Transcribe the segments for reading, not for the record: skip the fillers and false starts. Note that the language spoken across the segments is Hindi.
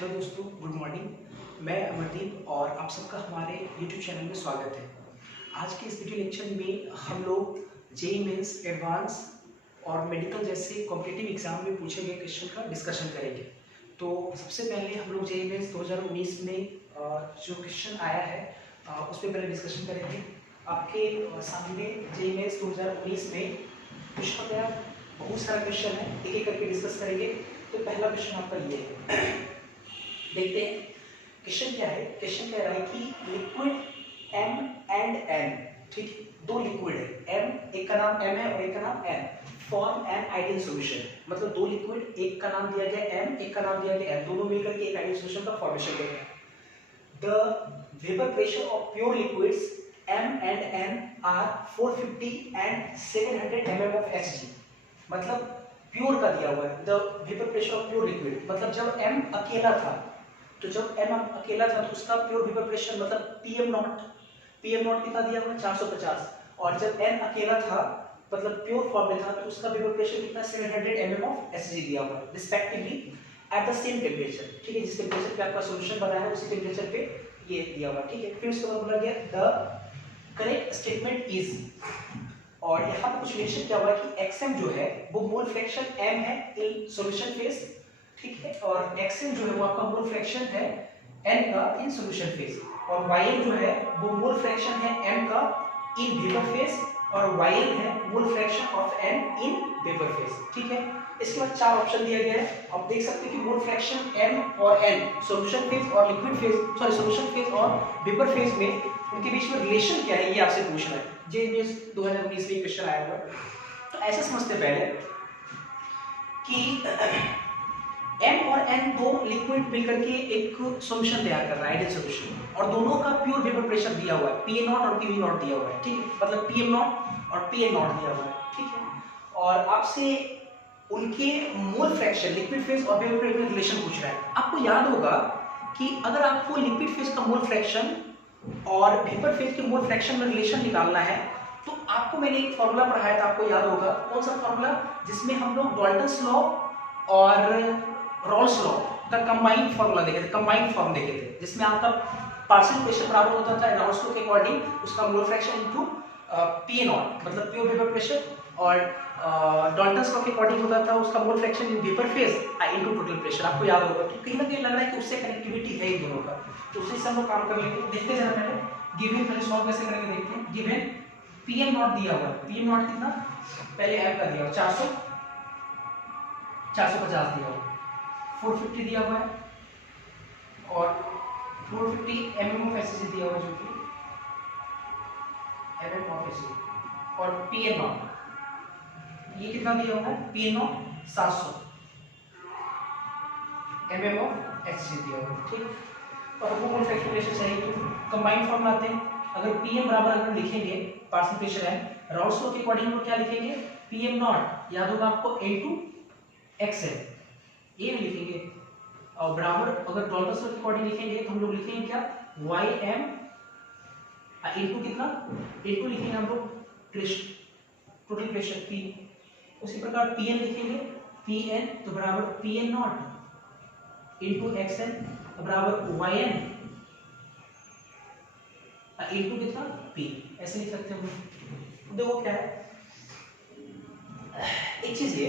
हेलो दोस्तों, गुड मॉर्निंग। मैं अमरदीप और आप सबका हमारे यूट्यूब चैनल में स्वागत है। आज के इस वीडियो लेक्चर में हम लोग जेईई मेंस एडवांस और मेडिकल जैसे कॉम्पिटिटिव एग्जाम में पूछे गए क्वेश्चन का डिस्कशन करेंगे। तो सबसे पहले हम लोग जेईई मेंस 2019 में जो क्वेश्चन आया है उस पर पहले डिस्कशन करेंगे। आपके सामने जेईई मेंस 2019 में पूछा गया बहुत सारा क्वेश्चन है, एक एक करके डिस्कस करेंगे। तो पहला क्वेश्चन आपका ये है, देखते हैं क्वेश्चन क्या है। क्वेश्चन कह रहा है कि लिक्विड M एंड N, ठीक है, दो लिक्विड है M, एक का नाम M है और एक का नाम N, form an ideal solution. मतलब दो लिक्विड, एक का नाम दिया गया M, एक का नाम दिया गया N, दोनों मिलकर के एक आइडियल सॉल्यूशन का फॉर्मेशन करेंगे। The vapour pressure of pure liquids M and N are 450 and 700 mm of Hg। मतलब प्योर का दिया हुआ है the vapour pressure of pure liquid, मतलब जब M अकेला था, तो जब M अकेला था तो उसका प्योर वेपर प्रेशर मतलब PM नॉट कितना दिया हुआ है 450, और जब N अकेला था मतलब प्योर फॉर्म में था तो उसका वेपर प्रेशर कितना 700 mm of Hg दिया हुआ है respectively at the same temperature. ठीक है, जिस टेम्परेचर पे आपका सॉल्यूशन बना है उसी टेम्परेचर पे ये दिया हुआ है। ठीक है, फिर उसके बाद बोला गया द करेक्ट स्टेटमेंट इज, और यहाँ पर कुछ मेंशन क्या हुआ कि xm जो है वो मोल फ्रैक्शन m है इन सॉल्यूशन फेज, ठीक है, और xn जो है वो आपका मोल फ्रैक्शन है n का इन सॉल्यूशन फेज, और yn जो है वो मोल फ्रैक्शन है m का इन वेपर फेज, और yn है मोल fraction of n in vapour phase. ठीक है, इसके बाद चार ऑप्शन दिया गया है। आप देख सकते हैं कि मोल फ्रैक्शन m और n सॉल्यूशन फेज और liquid phase, sorry solution phase और वेपर फेज में उनके बीच में रिलेशन क्या है ये आपसे पूछना है। जेईई 2019 में क्वेश्चन आया हुआ है। तो ऐसे समझते पहले कि M और N दो लिक्विड मिलकर के एक सॉल्यूशन तैयार कर रहा है, आइडियल सॉल्यूशन, और दोनों का प्योर वेपर प्रेशर दिया हुआ है PA0 और PV0 दिया हुआ है। ठीक है, मतलब PM0 और PA0 दिया हुआ है। ठीक है, और आपसे उनके मोल फ्रैक्शन लिक्विड फेज और वेपर फेज में रिलेशन पूछ रहा है। आपको याद होगा कि अगर आपको लिक्विड फेज का मोल फ्रैक्शन और वेपर फेज के मोल फ्रैक्शन में रिलेशन निकालना है तो आपको मैंने एक फॉर्मूला पढ़ाया था, आपको याद होगा कौन सा फॉर्मूला, जिसमें हम लोग डाल्टन्स लॉ और रॉल्स लॉ का कंबाइंड फॉर्मूला देखे थे, कंबाइंड फॉर्म देखे थे, जिसमें आपका पार्शियल प्रेशर बराबर होता था रॉल्स लॉ के अकॉर्डिंग उसका मोल फ्रैक्शन इनटू PA0 मतलब प्योर वेपर प्रेशर, और डाल्टन्स लॉ के अकॉर्डिंग होता था उसका mole fraction in vapour phase into total pressure. आपको याद होगा, तो कहीं ना कहीं लग रहा है कि उससे कनेक्टिविटी है इन दोनों का, तो उसी से हम लोग काम कर लेंगे। देखते हैं जरा पहले गिवन, पहले सॉल्व कैसे करेंगे देखते हैं। गिवन PM0 दिया हुआ है, PM0 कितना, पहले M का दिया हुआ 450 दिया हुआ, 450 दिया हुआ है, और 450 mm of Hg दिया हुआ है, जो कि mm of Hg, और PM0 ये कितना दिया हुआ है, PM0 700 mm of Hg दिया हुआ है। ठीक, और वो मोल फ्रैक्शन रेशियो चाहिए तो कंबाइंड फॉर्म लाते हैं। अगर PM बराबर अगर लिखेंगे पार्शियल प्रेशर है, रॉल्स लॉ के अकॉर्डिंग क्या लिखेंगे, PM0 याद होगा आपको N2 XN, ये भी लिखेंगे, और बराबर अगर डाल्टन्स लॉ के अकॉर्डिंग लिखेंगे तो हम लोग लिखेंगे क्या, YM N2 कितना, N2 लिखेंगे हम लोग प्रेशर, टोटल प्रेशर P। उसी प्रकार PN लिखेंगे, PN तो बराबर PM0 N2 XN बराबर YN A2 कितना P, ऐसे लिख सकते हैं। देखो क्या है, एक चीज ये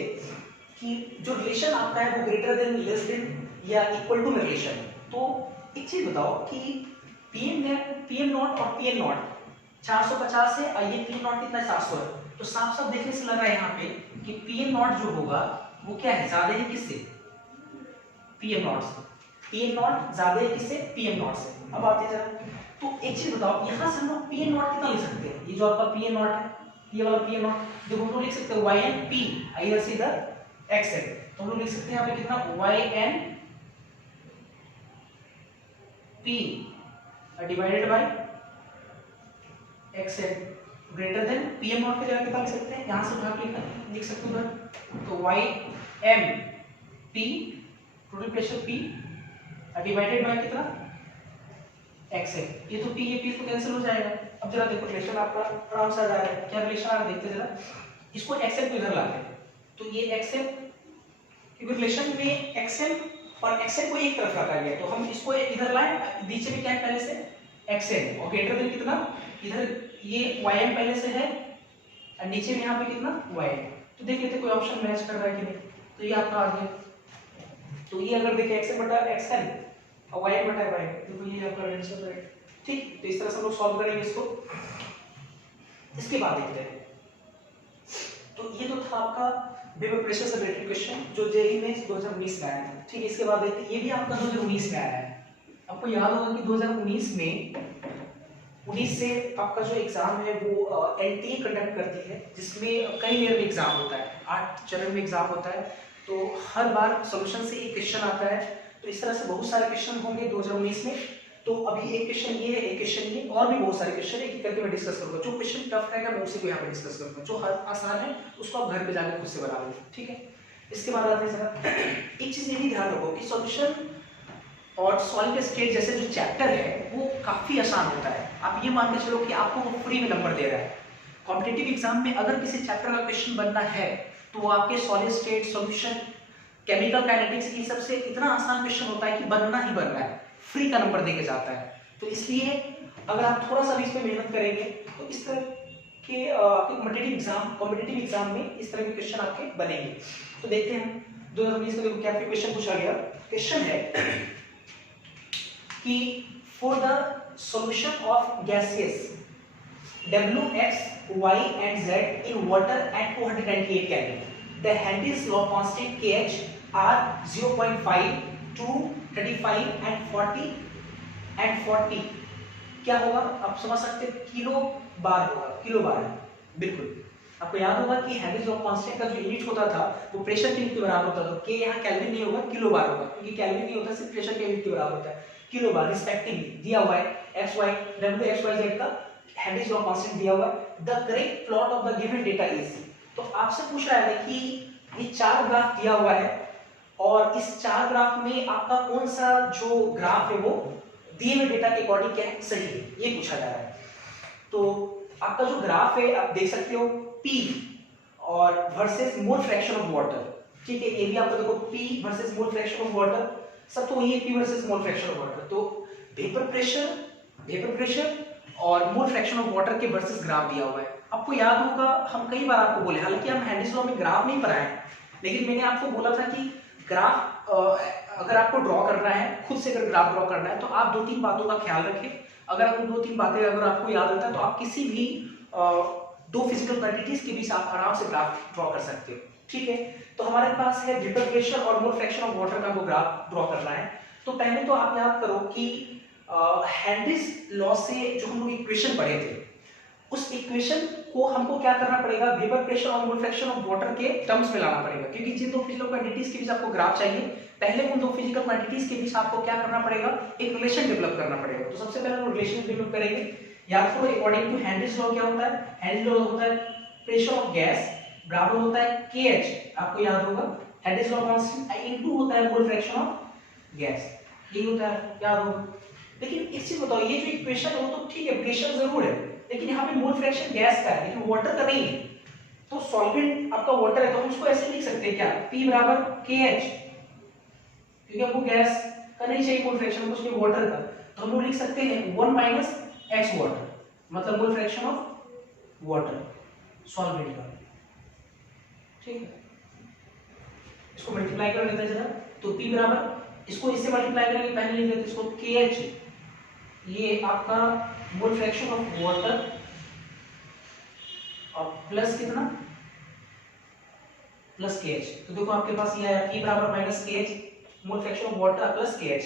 कि जो रिलेशन आपका है वो ग्रेटर देन, लेस देन या इक्वल टू में रिलेशन है। तो एक चीज बताओ कि PM0 और PN0 450 है और ये PM0 कितना 700 है, तो साफ साफ देखने से लग रहा है यहाँ पे कि PM0 जो होगा वो क्या है, ज्यादा है किससे, PM0 से। PM0 ज्यादा है किससे, PM0 से। अब आते हैं जरा, तो एक चीज बताओ, यहाँ से हम लोग PN0 कितना लिख सकते हैं, ये जो आपका PN0 है, ये वाला PN0 देखो हम लोग लिख सकते हैं YN P इधर से इधर XN, तो हम लोग लिख सकते हैं यहाँ पे कितना YN P divided by XN greater than PM0 की जगह कितना लिख सकते हैं, यहाँ से भाग लिख सकते हैं उधर, तो YM P total pressure P divided by कितना XN, ये तो P ये P तो कैंसिल हो जाएगा। अब जरा देखो रिलेशन आपका आराम से आ जा रहा है, क्या रिलेशन आ रहा है देखते जरा, इसको XN को इधर लाते हैं, तो ये XN क्योंकि रिलेशन में XN और xn को एक तरफ रखा गया, तो हम इसको इधर लाए, नीचे में क्या है पहले से xn और ग्रेटर देन कितना, इधर ये yn पहले से है और नीचे में यहाँ पे कितना yn। तो देख लेते कोई ऑप्शन मैच कर रहा है कि नहीं, तो ये आपका आ गया। तो ये अगर देखें xn बटा xn और yn बटा yn, देखो ये आपका आंसर है। ठीक, तो इस तरह से हम लोग सॉल्व करेंगे इसको। इसके बाद देखते हैं, तो ये तो था आपका वेपर प्रेशर से रिलेटेड क्वेश्चन जो जेईई में 2019 में आया था। ठीक, इसके बाद देखते हैं, ये भी आपका 2019 में आया है। आपको याद होगा कि 2019 में 19 से आपका जो एग्जाम है वो एनटीए कंडक्ट करती है, जिसमें कई लेयर में एग्जाम होता है, 8 चरण में एग्जाम होता है। तो हर बार सॉल्यूशन से एक क्वेश्चन आता है, तो इस तरह से बहुत सारे क्वेश्चन होंगे 2019 में। तो अभी एक क्वेश्चन ये है, एक क्वेश्चन ये, और भी बहुत सारे क्वेश्चन एक करके मैं डिस्कस करूंगा। जो क्वेश्चन टफ रहेगा मैं उसी को यहाँ पे डिस्कस करूंगा, जो आसान है उसको आप घर पे जाकर खुद से बना लो। ठीक है, इसके बाद आते हैं जरा, एक चीज ये भी ध्यान रखो कि सॉल्यूशन और सॉलिड स्टेट जैसे जो चैप्टर है वो काफी आसान होता है। आप ये मान के चलो कि आपको वो फ्री में नंबर दे रहा है। कॉम्पिटिटिव एग्जाम में अगर किसी चैप्टर का क्वेश्चन बनना है तो वो आपके solid state, solution, chemical kinetics, इन सबसे इतना आसान क्वेश्चन होता है कि बनना ही बनना है, फ्री का नंबर देके जाता है। तो इसलिए अगर आप थोड़ा सा भी इस पे मेहनत करेंगे तो इस तरह के कॉम्पिटिटिव एग्जाम में इस तरह के क्वेश्चन आपके बनेंगे। तो देखते हैं 2019 का देखो क्या क्वेश्चन पूछा गया। क्वेश्चन है कि for the solution of gases W, X, Y and Z in water at 298 Kelvin, the Henry's law constant KH are 0.5, 2, 35 and 40 क्या होगा आप समझ सकते हैं, किलो बार होगा, किलो बार। बिल्कुल, आपको याद होगा कि हेनरीज लॉ कांस्टेंट का जो यूनिट होता था वो प्रेशर के यूनिट के बराबर होता था। के यहाँ केल्विन नहीं होगा, किलो बार होगा, क्योंकि केल्विन नहीं होता, सिर्फ प्रेशर के यूनिट के बराबर होता है। किलो बार रिस्पेक्टिवली दिया हुआ है, X Y W X Y Z का हेनरीज लॉ कांस्टेंट दिया हुआ है। The correct plot of the given data is, तो आपसे पूछ रहा है कि ये 4 ग्राफ दिया हुआ है और इस 4 ग्राफ में आपका कौन सा जो ग्राफ है वो दिए हुए डेटा के अकॉर्डिंग क्या है, सही है, ये पूछा जा रहा है। तो आपका जो ग्राफ है आप देख सकते हो P और versus mole fraction of water. ठीक है, ये भी आपको देखो P versus mole fraction of water, सब तो वही है, P versus mole fraction of water. तो वेपर प्रेशर और मोल फ्रैक्शन ऑफ वाटर के वर्सेस ग्राफ दिया हुआ है। आपको याद होगा हम कई बार आपको बोले, हालांकि हम हेनरीज लॉ में ग्राफ नहीं पढ़ाए हैं, लेकिन मैंने आपको बोला था कि ग्राफ अगर आपको ड्रॉ करना है, खुद से अगर ग्राफ ड्रॉ करना है तो आप 2-3 बातों का ख्याल रखें। अगर आपको 2-3 बातें अगर आपको याद रहता है तो आप किसी भी 2 फिजिकल क्वांटिटीज के बीच आप आराम से ग्राफ ड्रॉ कर सकते हो। ठीक है, तो हमारे पास है वेपर प्रेशर और मोल फ्रैक्शन ऑफ वाटर का वो ग्राफ ड्रॉ करना है। तो पहले तो आप याद करो कि हेनरीज लॉ से जो हम लोग इक्वेशन पढ़े थे, उस इक्वेशन को हमको क्या करना पड़ेगा, वेपर प्रेशर और मोल फ्रैक्शन ऑफ वाटर के टर्म्स में लाना पड़ेगा, क्योंकि जिन 2 फिजिकल क्वांटिटीज के बीच आपको ग्राफ चाहिए, पहले उन 2 फिजिकल क्वांटिटीज के बीच आपको क्या करना पड़ेगा, एक रिलेशन डेवलप करना पड़ेगा। तो सबसे पहले हम रिलेशन डेवलप करेंगे। याद करो अकॉर्डिंग टू हेनरीज लॉ क्या होता है, हेनरीज लॉ होता है प्रेशर ऑफ गैस बराबर होता है KH, आपको याद होगा हेनरीज लॉ कांस्टेंट इनटू होता है मोल फ्रैक्शन ऑफ गैस, ये होता है, याद होगा। लेकिन एक चीज बताओ, ये जो इक्वेशन है वो तो ठीक है, प्रेशर जरूर है, लेकिन यहाँ पे मोल फ्रैक्शन गैस का है लेकिन वाटर का नहीं है। तो सॉल्वेंट आपका वाटर है, तो हम इसको ऐसे लिख सकते हैं क्या, P बराबर KH, क्योंकि हमको गैस का नहीं चाहिए मोल फ्रैक्शन, हमको चाहिए वाटर का, तो हम लोग लिख सकते हैं 1 माइनस X वाटर, मतलब मोल फ्रैक्शन ऑफ वाटर सॉल्वेंट का। ठीक है, इसको मल्टीप्लाई कर लेते हैं जरा। तो P बराबर, इसको इससे मल्टीप्लाई करेंगे, पहले लिख देते इसको KH, ये आपका मोल फ्रैक्शन ऑफ वाटर और प्लस कितना, प्लस KH। तो देखो आपके पास ये आया P बराबर minus KH, mole fraction of water plus KH।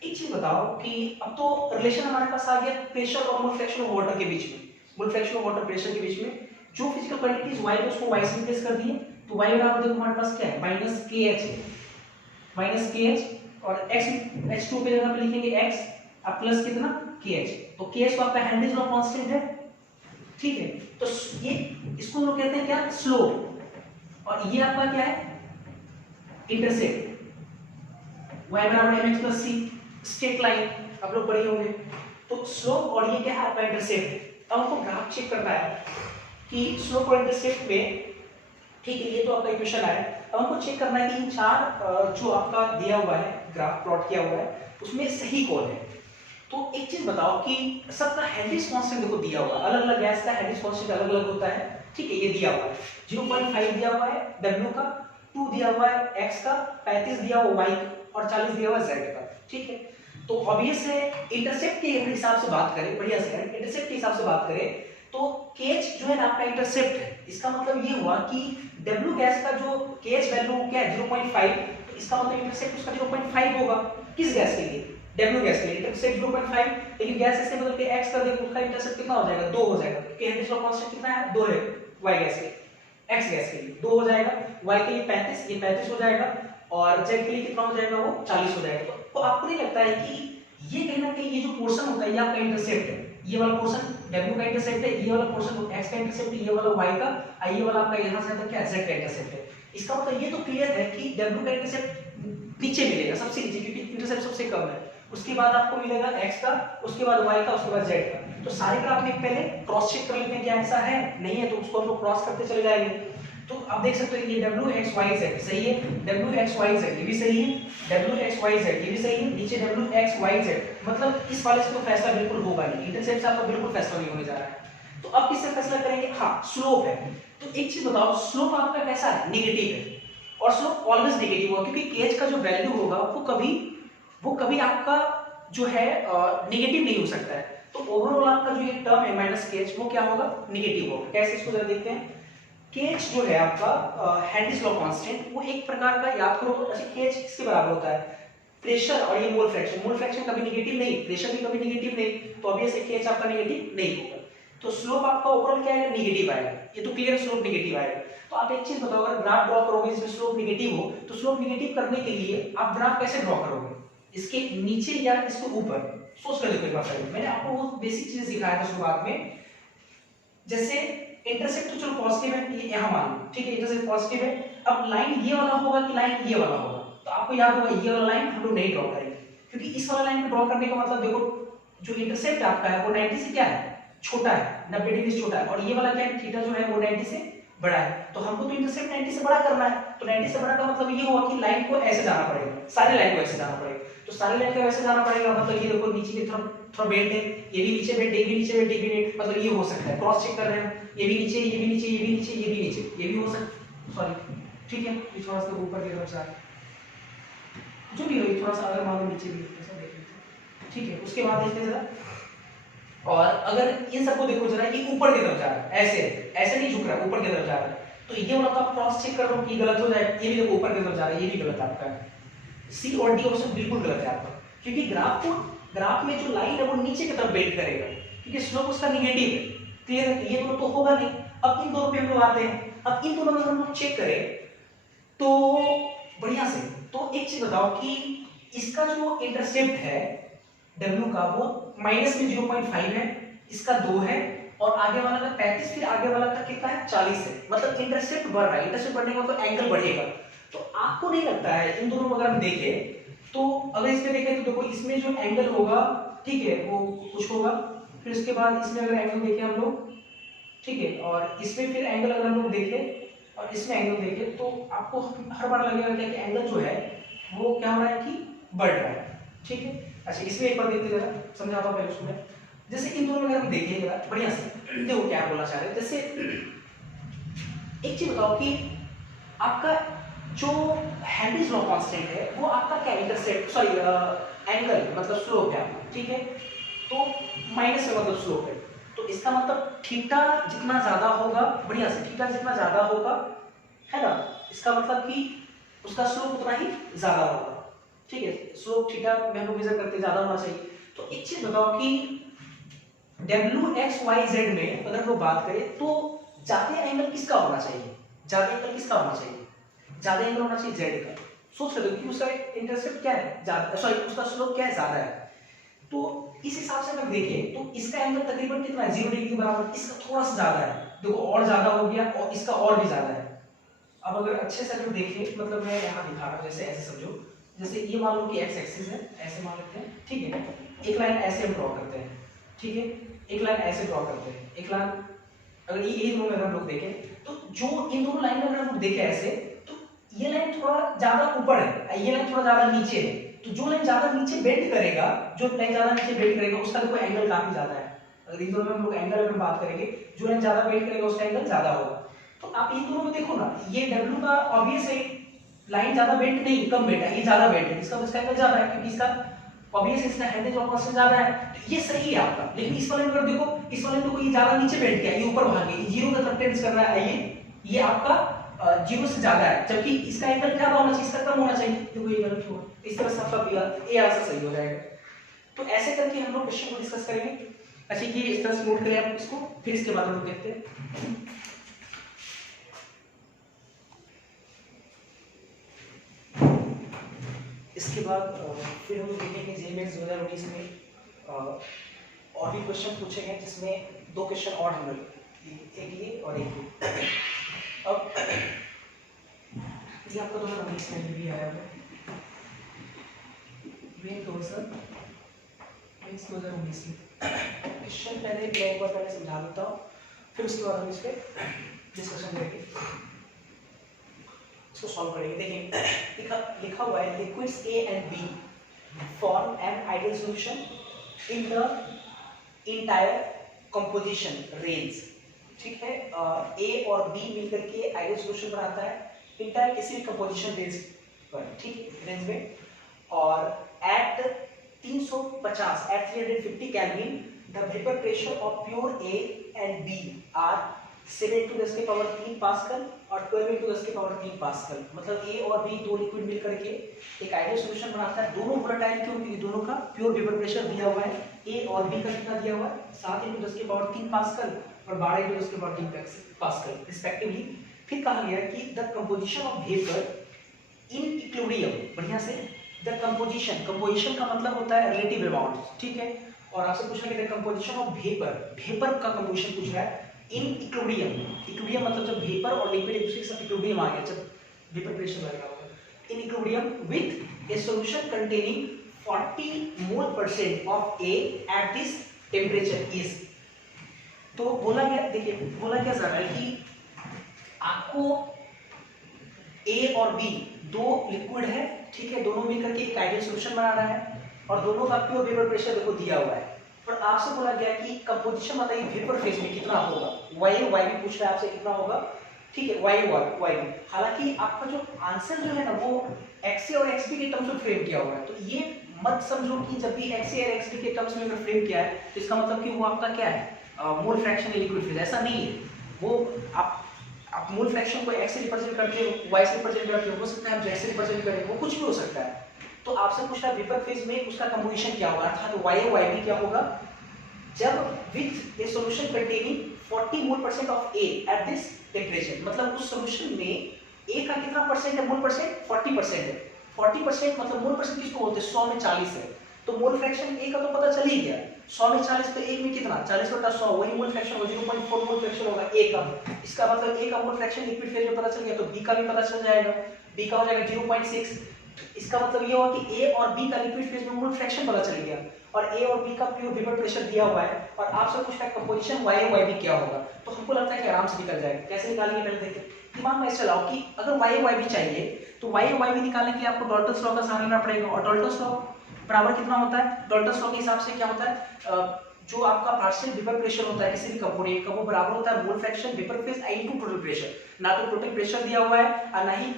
एक चीज बताओ कि अब तो रिलेशन हमारे पास आ गया प्रेशर और मोल फ्रैक्शन ऑफ वाटर के बीच में, मोल फ्रैक्शन ऑफ वाटर प्रेशर के बीच में। जो फिजिकल क्वांटिटीज y को उसको y से रिप्लेस कर दिए, तो y बराबर देखो हमारे पास क्या है, माइनस KH और x H2 पे जगह पे लिखेंगे x अब प्लस कितना KH। तो KH तो आपका हेनरीज लॉ कांस्टेंट है। ठीक है, तो ये इसको लोग कहते हैं क्या, स्लोप, और ये आपका क्या है, इंटरसेप्ट, y बराबर mx plus c, straight line आप लोग पढ़े होंगे। तो स्लोप और ये क्या है आपका इंटरसेप्ट। अब हमको ग्राफ चेक करना है कि स्लोप और इंटरसेप्ट में ठीक है, ये तो आपका इक्वेशन आया। अब हमको चेक करना है कि इन चार जो आपका दिया हुआ है, ग्राफ प्लॉट किया हुआ है, उसमें सही कौन है। तो एक चीज बताओ कि सबका हेनरीज कांस्टेंट देखो दिया हुआ है, अलग अलग गैस का हेनरीज कांस्टेंट अलग अलग होता है। ठीक है, ये दिया हुआ है 0.5 दिया हुआ है W का, 2 दिया हुआ है X का, 35 दिया हुआ Y और 40 दिया हुआ Z का। ठीक है, तो ऑब्वियस है इंटरसेप्ट के हिसाब से बात करें, बढ़िया से इंटरसेप्ट के हिसाब से बात करें तो KH जो है ना आपका इंटरसेप्ट है। इसका मतलब ये हुआ कि W गैस का जो KH वैल्यू क्या है 0.5, तो इसका मतलब इंटरसेप्ट उसका 0.5 होगा। किस गैस के लिए? W गैस के लिए इंटरसेप्ट 0.5, लेकिन गैस ऐसे बदल के X कर देंगे उसका इंटरसेप्ट कितना हो जाएगा 2 हो जाएगा, क्योंकि हेनरी लॉ कांस्टेंट कितना है 2 है Y गैस के, X गैस के लिए 2 हो जाएगा, Y के लिए 35, ये 35 हो जाएगा और Z के लिए कितना हो जाएगा वो 40 हो जाएगा। तो आपको नहीं लगता है कि ये कहीं ना कहीं ये जो पोर्शन होता है ये आपका इंटरसेप्ट है, ये वाला पोर्शन W का इंटरसेप्ट है, ये वाला पोर्शन X का इंटरसेप्ट है, ये वाला Y का, ये वाला आपका यहां से आता क्या Z का इंटरसेप्ट है। इसका मतलब ये तो क्लियर है कि W का इंटरसेप्ट नीचे मिलेगा, सबसे नीचे, क्योंकि इंटरसेप्ट सबसे कम है। उसके बाद आपको मिलेगा X का, उसके बाद Y का, उसके बाद Z का। तो सारे ग्राफ में पहले क्रॉस चेक कर लेते हैं क्या ऐसा है, नहीं है तो उसको हम लोग क्रॉस करते चले जाएंगे। तो आप देख सकते हो ये WXYZ सही है, WXYZ ये भी सही है, WXYZ ये भी सही है, नीचे WXYZ, मतलब इस वाले से तो फैसला बिल्कुल होगा नहीं, इंटरसेप्ट से आपका बिल्कुल फैसला नहीं होने जा रहा है। तो अब किससे फैसला करेंगे? हाँ, स्लोप है। तो एक चीज बताओ, स्लोप आपका कैसा है? नेगेटिव है, और स्लोप ऑलवेज नेगेटिव होगा, क्योंकि KH का जो वैल्यू होगा वो कभी आपका जो है नेगेटिव नहीं हो सकता है। तो ओवरऑल आपका जो ये टर्म है माइनस KH वो क्या होगा? नेगेटिव होगा। कैसे, इसको जरा देखते हैं। KH जो है आपका हेनरीज लॉ कांस्टेंट, वो एक प्रकार का, याद करो, अच्छा KH किसके बराबर होता है? प्रेशर और ये मोल फ्रैक्शन कभी नेगेटिव नहीं, प्रेशर भी कभी नेगेटिव नहीं, तो ऑब्वियस है KH आपका नेगेटिव नहीं होगा। तो स्लोप आपका ओवरऑल क्या आएगा? नेगेटिव आएगा, ये तो क्लियर, स्लोप नेगेटिव आएगा। तो आप एक चीज बताओ, अगर ग्राफ ड्रॉ करोगे जिसमें स्लोप नेगेटिव हो, तो स्लोप नेगेटिव करने के लिए आप ग्राफ कैसे ड्रॉ करोगे? इसके नीचे या इसके ऊपर? सोच कर देखो एक बार पहले, मैंने आपको वो बेसिक चीजें सिखाया था शुरुआत में। जैसे इंटरसेप्ट तो चलो पॉजिटिव है, ये यहां मान लो, ठीक है, इंटरसेप्ट पॉजिटिव है। अब लाइन ये वाला होगा कि लाइन ये वाला होगा? तो आपको याद होगा ये वाला लाइन हम लोग नहीं ड्रॉ करेंगे, क्योंकि इस वाला लाइन को ड्रॉ करने का मतलब देखो, जो इंटरसेप्ट आपका है वो 90 से क्या है? छोटा है, 90 डिग्री से छोटा है, और ये वाला क्या है? थीटा जो है वो 90 से बड़ा है। तो हमको तो इंटरसेप्ट 90 से बड़ा करना है, तो 90 से बड़ा का मतलब ये हुआ कि लाइन को ऐसे जाना पड़ेगा, सारे लाइन को ऐसे जाना पड़ेगा। तो सारे लाइन को ऐसे जाना पड़ेगा, मतलब ये देखो नीचे की तरफ थोड़ा बेंड है, ये भी नीचे बेंड, ये भी नीचे बेंड, ये भी बेंड, मतलब ये हो सकता है। क्रॉस चेक कर रहे हैं, ये भी नीचे, ये भी नीचे, ये भी नीचे, ये भी नीचे, ये भी हो सकता, सॉरी, ठीक है, ये थोड़ा सा ऊपर की तरफ से जो भी हो, थोड़ा सा अगर मान लो नीचे भी ऐसा देख लेते हैं, ठीक है। उसके बाद देखते हैं जरा, और अगर इन सबको देखो जरा, ये ऊपर की तरफ जा रहा है, ऐसे ऐसे नहीं झुक रहा है, ऊपर की तरफ जा रहा है, तो ये वाला तो आप क्रॉस चेक कर लो कि गलत हो जाए। ये भी देखो ऊपर की तरफ जा रहा है, ये भी गलत आपका है। सी और डी ऑप्शन बिल्कुल गलत है आपका, क्योंकि ग्राफ में जो लाइन है वो नीचे की तरफ बेंड करेगा, क्योंकि स्लोप उसका नेगेटिव है, क्लियर है? ये दोनों तो होगा नहीं। अब इन दोनों पे हम लोग आते हैं, अब इन दोनों में हम लोग चेक करें तो बढ़िया से, तो एक चीज बताओ कि इसका जो इंटरसेप्ट है W का वो माइनस में 0.5 है, इसका 2 है, और आगे वाला का 35, फिर आगे वाला का कितना है? 40 है, मतलब इंटरसेप्ट बढ़ रहा है। इंटरसेप्ट बढ़ने का मतलब एंगल बढ़ेगा। तो आपको नहीं लगता है इन दोनों अगर हम देखें तो, अगर इसमें देखें तो देखो इसमें जो एंगल होगा, ठीक है, वो कुछ होगा, फिर उसके बाद इसमें अगर एंगल देखें हम लोग, ठीक है, और इसमें फिर एंगल अगर हम लोग देखें और इसमें एंगल देखें, तो आपको हर बार लगेगा क्या कि एंगल जो है वो क्या हो रहा है कि बढ़ रहा है, ठीक है। अच्छा, इसमें एक बार देखते जरा, समझाता हूं पहले उसमें। जैसे इन दोनों में अगर हम देखें जरा बढ़िया से, देखो क्या बोलना चाह रहे हैं। जैसे एक चीज बताओ कि आपका जो हेनरीज लॉ कांस्टेंट है वो आपका क्या इंटरसेप्ट, सॉरी एंगल मतलब स्लोप है आपका, ठीक है, तो माइनस में मतलब स्लोप है, तो इसका मतलब थीटा जितना ज्यादा होगा, बढ़िया से, थीटा जितना ज्यादा होगा, है ना, इसका मतलब कि उसका स्लोप उतना ही ज्यादा होगा, ठीक है। स्लोप थीटा में हम मेजर करते ज्यादा होना चाहिए। तो एक चीज बताओ कि WXYZ में अगर हम बात करें तो ज्यादा एंगल किसका होना चाहिए? ज्यादा एंगल किसका होना चाहिए? ज्यादा एंगल होना चाहिए Z का। सोच रहे हो कि उसका इंटरसेप्ट क्या है? ज्यादा, सॉरी, उसका स्लोप क्या है? ज्यादा है। तो इस हिसाब से अगर देखें तो इसका एंगल तकरीबन कितना है? 0 डिग्री के बराबर। इसका थोड़ा सा ज्यादा है, देखो, और ज्यादा हो गया, और इसका और भी ज्यादा है। अब अगर अच्छे से अगर देखें, मतलब मैं यहाँ दिखा रहा हूँ, जैसे ऐसे समझो, जैसे ये मान लो कि x एक्सिस है, ऐसे मान लेते हैं, ठीक है, एक लाइन ऐसे हम ड्रॉ करते हैं, ठीक है, एक लाइन ऐसे ड्रॉ करते हैं, एक लाइन अगर ये दोनों अगर हम लोग देखें तो जो इन दोनों लाइन में अगर हम लोग देखें ऐसे, तो ये लाइन थोड़ा ज्यादा ऊपर है, ये लाइन थोड़ा ज्यादा नीचे है। तो जो लाइन ज्यादा नीचे बेंड करेगा, जो लाइन ज्यादा नीचे बेंड करेगा उसका देखो एंगल काफी ज्यादा है। अगर इन दोनों में हम लोग एंगल अगर बात करेंगे, जो लाइन ज्यादा बेंड करेगा उसका एंगल ज्यादा होगा। तो आप इन दोनों में देखो ना, ये W का ऑब्वियस है, लाइन ज्यादा बेंड नहीं, कम बेंड है, ये ज्यादा बेंड है, इसका एंगल ज्यादा है क्योंकि इसका ऑब्वियस इसका हैंडेज ऑफ मास ज्यादा है, तो ये सही है आपका। लेकिन इस वाले में अगर देखो, इस वाले में देखो ये ज्यादा नीचे बेंड किया है, ये ऊपर भाग गया, ये जीरो का तरफ टेंड कर रहा है, ये आपका जीरो से ज्यादा है, जबकि इसका एंगल क्या होना चाहिए, इसका कम होना चाहिए। देखो ये गलत हुआ, इस तरह से आपका ए आंसर सही हो जाएगा। तो ऐसे करके हम लोग क्वेश्चन को डिस्कस करेंगे। अच्छा ये इस तरह से नोट करें आप इसको, फिर इसके बाद हम लोग देखते हैं। इसके बाद फिर हम लोग देखेंगे जेईई 2019 में और भी क्वेश्चन पूछे गए, जिसमें दो क्वेश्चन और हम लोग, एक ये और एक ये। अब ये आपका 2019 में भी आया है, ये 2019 में क्वेश्चन पहले मैं एक बार पहले समझा देता हूँ, फिर उसके बाद हम इस पर डिस्कशन करेंगे, इसको सॉल्व करेंगे। देखिए लिखा हुआ है liquids A and B form an ideal solution in the entire composition range। ठीक है, A और B मिलकर के आइडियल सॉल्यूशन बनाता है इंटायर किसी भी कंपोजिशन रेंज पर, ठीक रेंज में। और at 350 at 350 kelvin the vapour pressure of pure A and B are 7 × 10³ pascal और 12 × 10³ पास्कल। मतलब A और B दो लिक्विड मिलकर के एक आइडियल सॉल्यूशन बनाता है। दोनों वोलेटाइल क्यों, क्योंकि दोनों का प्योर वेपर प्रेशर दिया हुआ है। A और B का कितना दिया हुआ है, 7 × 10³ पास्कल और 12 × 10³ पास्कल रिस्पेक्टिवली। फिर कहा गया कि the composition of vapour in equilibrium, बढ़िया से द कंपोजिशन, कंपोजिशन का मतलब होता है रिलेटिव अमाउंट, ठीक है। और आपसे पूछा गया the composition of vapour, vapour का कंपोजिशन पूछ रहा है इन इक्विलिब्रियम। इक्विलिब्रियम मतलब जब वेपर और लिक्विड एक दूसरे के साथ इक्विलिब्रियम आ गया, जब वेपर प्रेशर लग रहा होगा, in equilibrium with A solution containing 40 mole% of A at this temperature is. तो बोला गया, देखिए बोला क्या जा रहा है कि आपको A और B दो लिक्विड है, ठीक है, दोनों मिलकर के एक आइडियल सॉल्यूशन बना रहा है और दोनों का प्योर वेपर प्रेशर देखो दिया हुआ है। पर आपसे बोला गया कि कंपोजिशन बताइए वेपर फेज में कितना होगा, वाई वाई भी पूछ रहा है आपसे कितना होगा, ठीक है, वाई। हालांकि आपका जो आंसर जो है ना वो एक्स और एक्स बी के टर्म्स में फ्रेम किया हुआ है, तो ये मत समझो कि जब भी एक्स और एक्स बी के टर्म्स में अगर फ्रेम किया है तो इसका मतलब कि वो आपका क्या है, mole fraction in liquid phase, ऐसा नहीं है। वो आप मोल फ्रैक्शन को एक्स से रिप्रेजेंट करते हो, वाई से रिप्रेजेंट करते हो सकता है जैसे रिप्रेजेंट करें, वो कुछ भी हो सकता है। तो आपसे पूछ रहा है वेपर फेज में उसका कंपोजिशन क्या होगा, अर्थात वाई और वाई भी क्या होगा जब with A solution containing 40 mole% of A at this temperature. मतलब उस सॉल्यूशन में A का कितना परसेंट है, मोल परसेंट 40% है। 40% मतलब मोल परसेंट किसको बोलते हैं, 100 में 40 है। तो मोल फ्रैक्शन A का तो पता चल ही गया, 100 में 40 तो 1 में कितना, 40/100 वही मोल फ्रैक्शन होगा, 0.4 मोल फ्रैक्शन होगा A का। इसका मतलब A का मोल फ्रैक्शन लिक्विड फेज में पता चल गया, तो B का भी पता चल जाएगा, B का हो जाएगा 0.6। इसका मतलब ये हुआ कि A और B का लिक्विड फेज में मोल फ्रैक्शन पता चल गया और A और B का प्योर वेपर प्रेशर दिया हुआ है। और आपसे पूछता है कंपोजिशन Y और YB क्या होगा, तो हमको लगता है कि आराम से निकल जाएगा। कैसे निकालेंगे पहले देखते हैं, दिमाग में ऐसे चलाओ कि अगर Y और YB चाहिए तो Y और YB निकालने के लिए आपको डाल्टन्स लॉ का सहारा लेना पड़ेगा। और डाल्टन्स लॉ बराबर कितना होता है, डाल्टन्स लॉ के हिसाब से क्या होता है, जो आपका पार्शियल वेपर प्रेशर होता है किसी भी कंपोनेंट का वो बराबर होता है mole fraction vapour phase into total pressure. ना तो टोटल प्रेशर दिया हुआ है और ना ही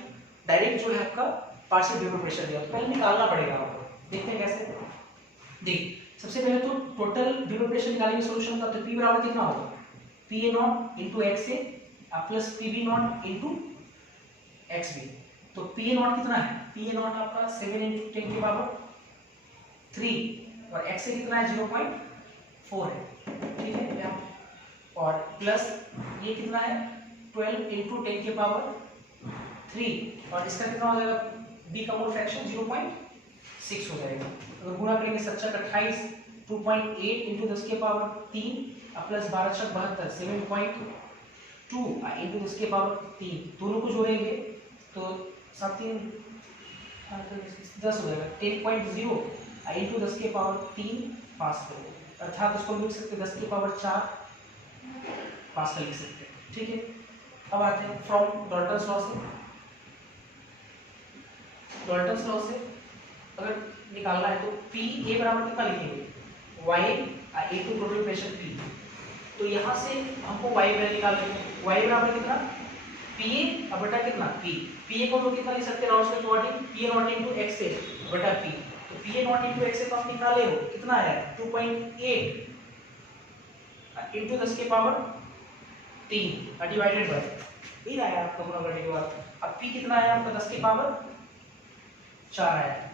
डायरेक्ट जो है आपका पार्शियल वेपर प्रेशर दिया, तो पहले निकालना पड़ेगा आपको। देखते हैं कैसे। देखिए सबसे पहले तो टोटल वेपर प्रेशर निकालेंगे सॉल्यूशन का, तो P बराबर कितना होगा, PA0 × XA plus PB0 × XB। तो PA0 कितना है, PA0 आपका 7 × 10³ और XA कितना है 0.4 है, ठीक है क्या, और प्लस ये कितना है 12 × 10³ और इसका कितना हो जाएगा, B का मोल फ्रैक्शन 0.6 हो जाएगा। अगर गुणा करेंगे 7 × 28 2.8 × 10³ प्लस 12 × 72 7.2 × 10³ दोनों को जोड़ेंगे तो 7 3 10 हो जाएगा 10.0 × 10³ पास्कल। अर्थात उसको लिख सकते 10⁴ पास्कल लिख सकते हैं, ठीक है। अब आते हैं फ्रॉम डॉल्टन्स लॉ से। डॉल्टन्स लॉ से अगर निकालना है तो पी ए बराबर कितना लिखेंगे, y A to total pressure P. तो यहाँ से हमको वाई वैल्यू निकालनी है, वाई बराबर कितना पी ए बटा कितना पी। पी ए को तो कितना लिख सकते हैं Raoult according, P A naught into X A बटा पी। तो P A naught into X A तो आप निकाले हो कितना है 2.8 इनटू 10 के पावर 3 डिवाइडेड बाय ये आया आपका गुणा करने के बाद। अब पी कितना आया आपका 10 के पावर 4 आया।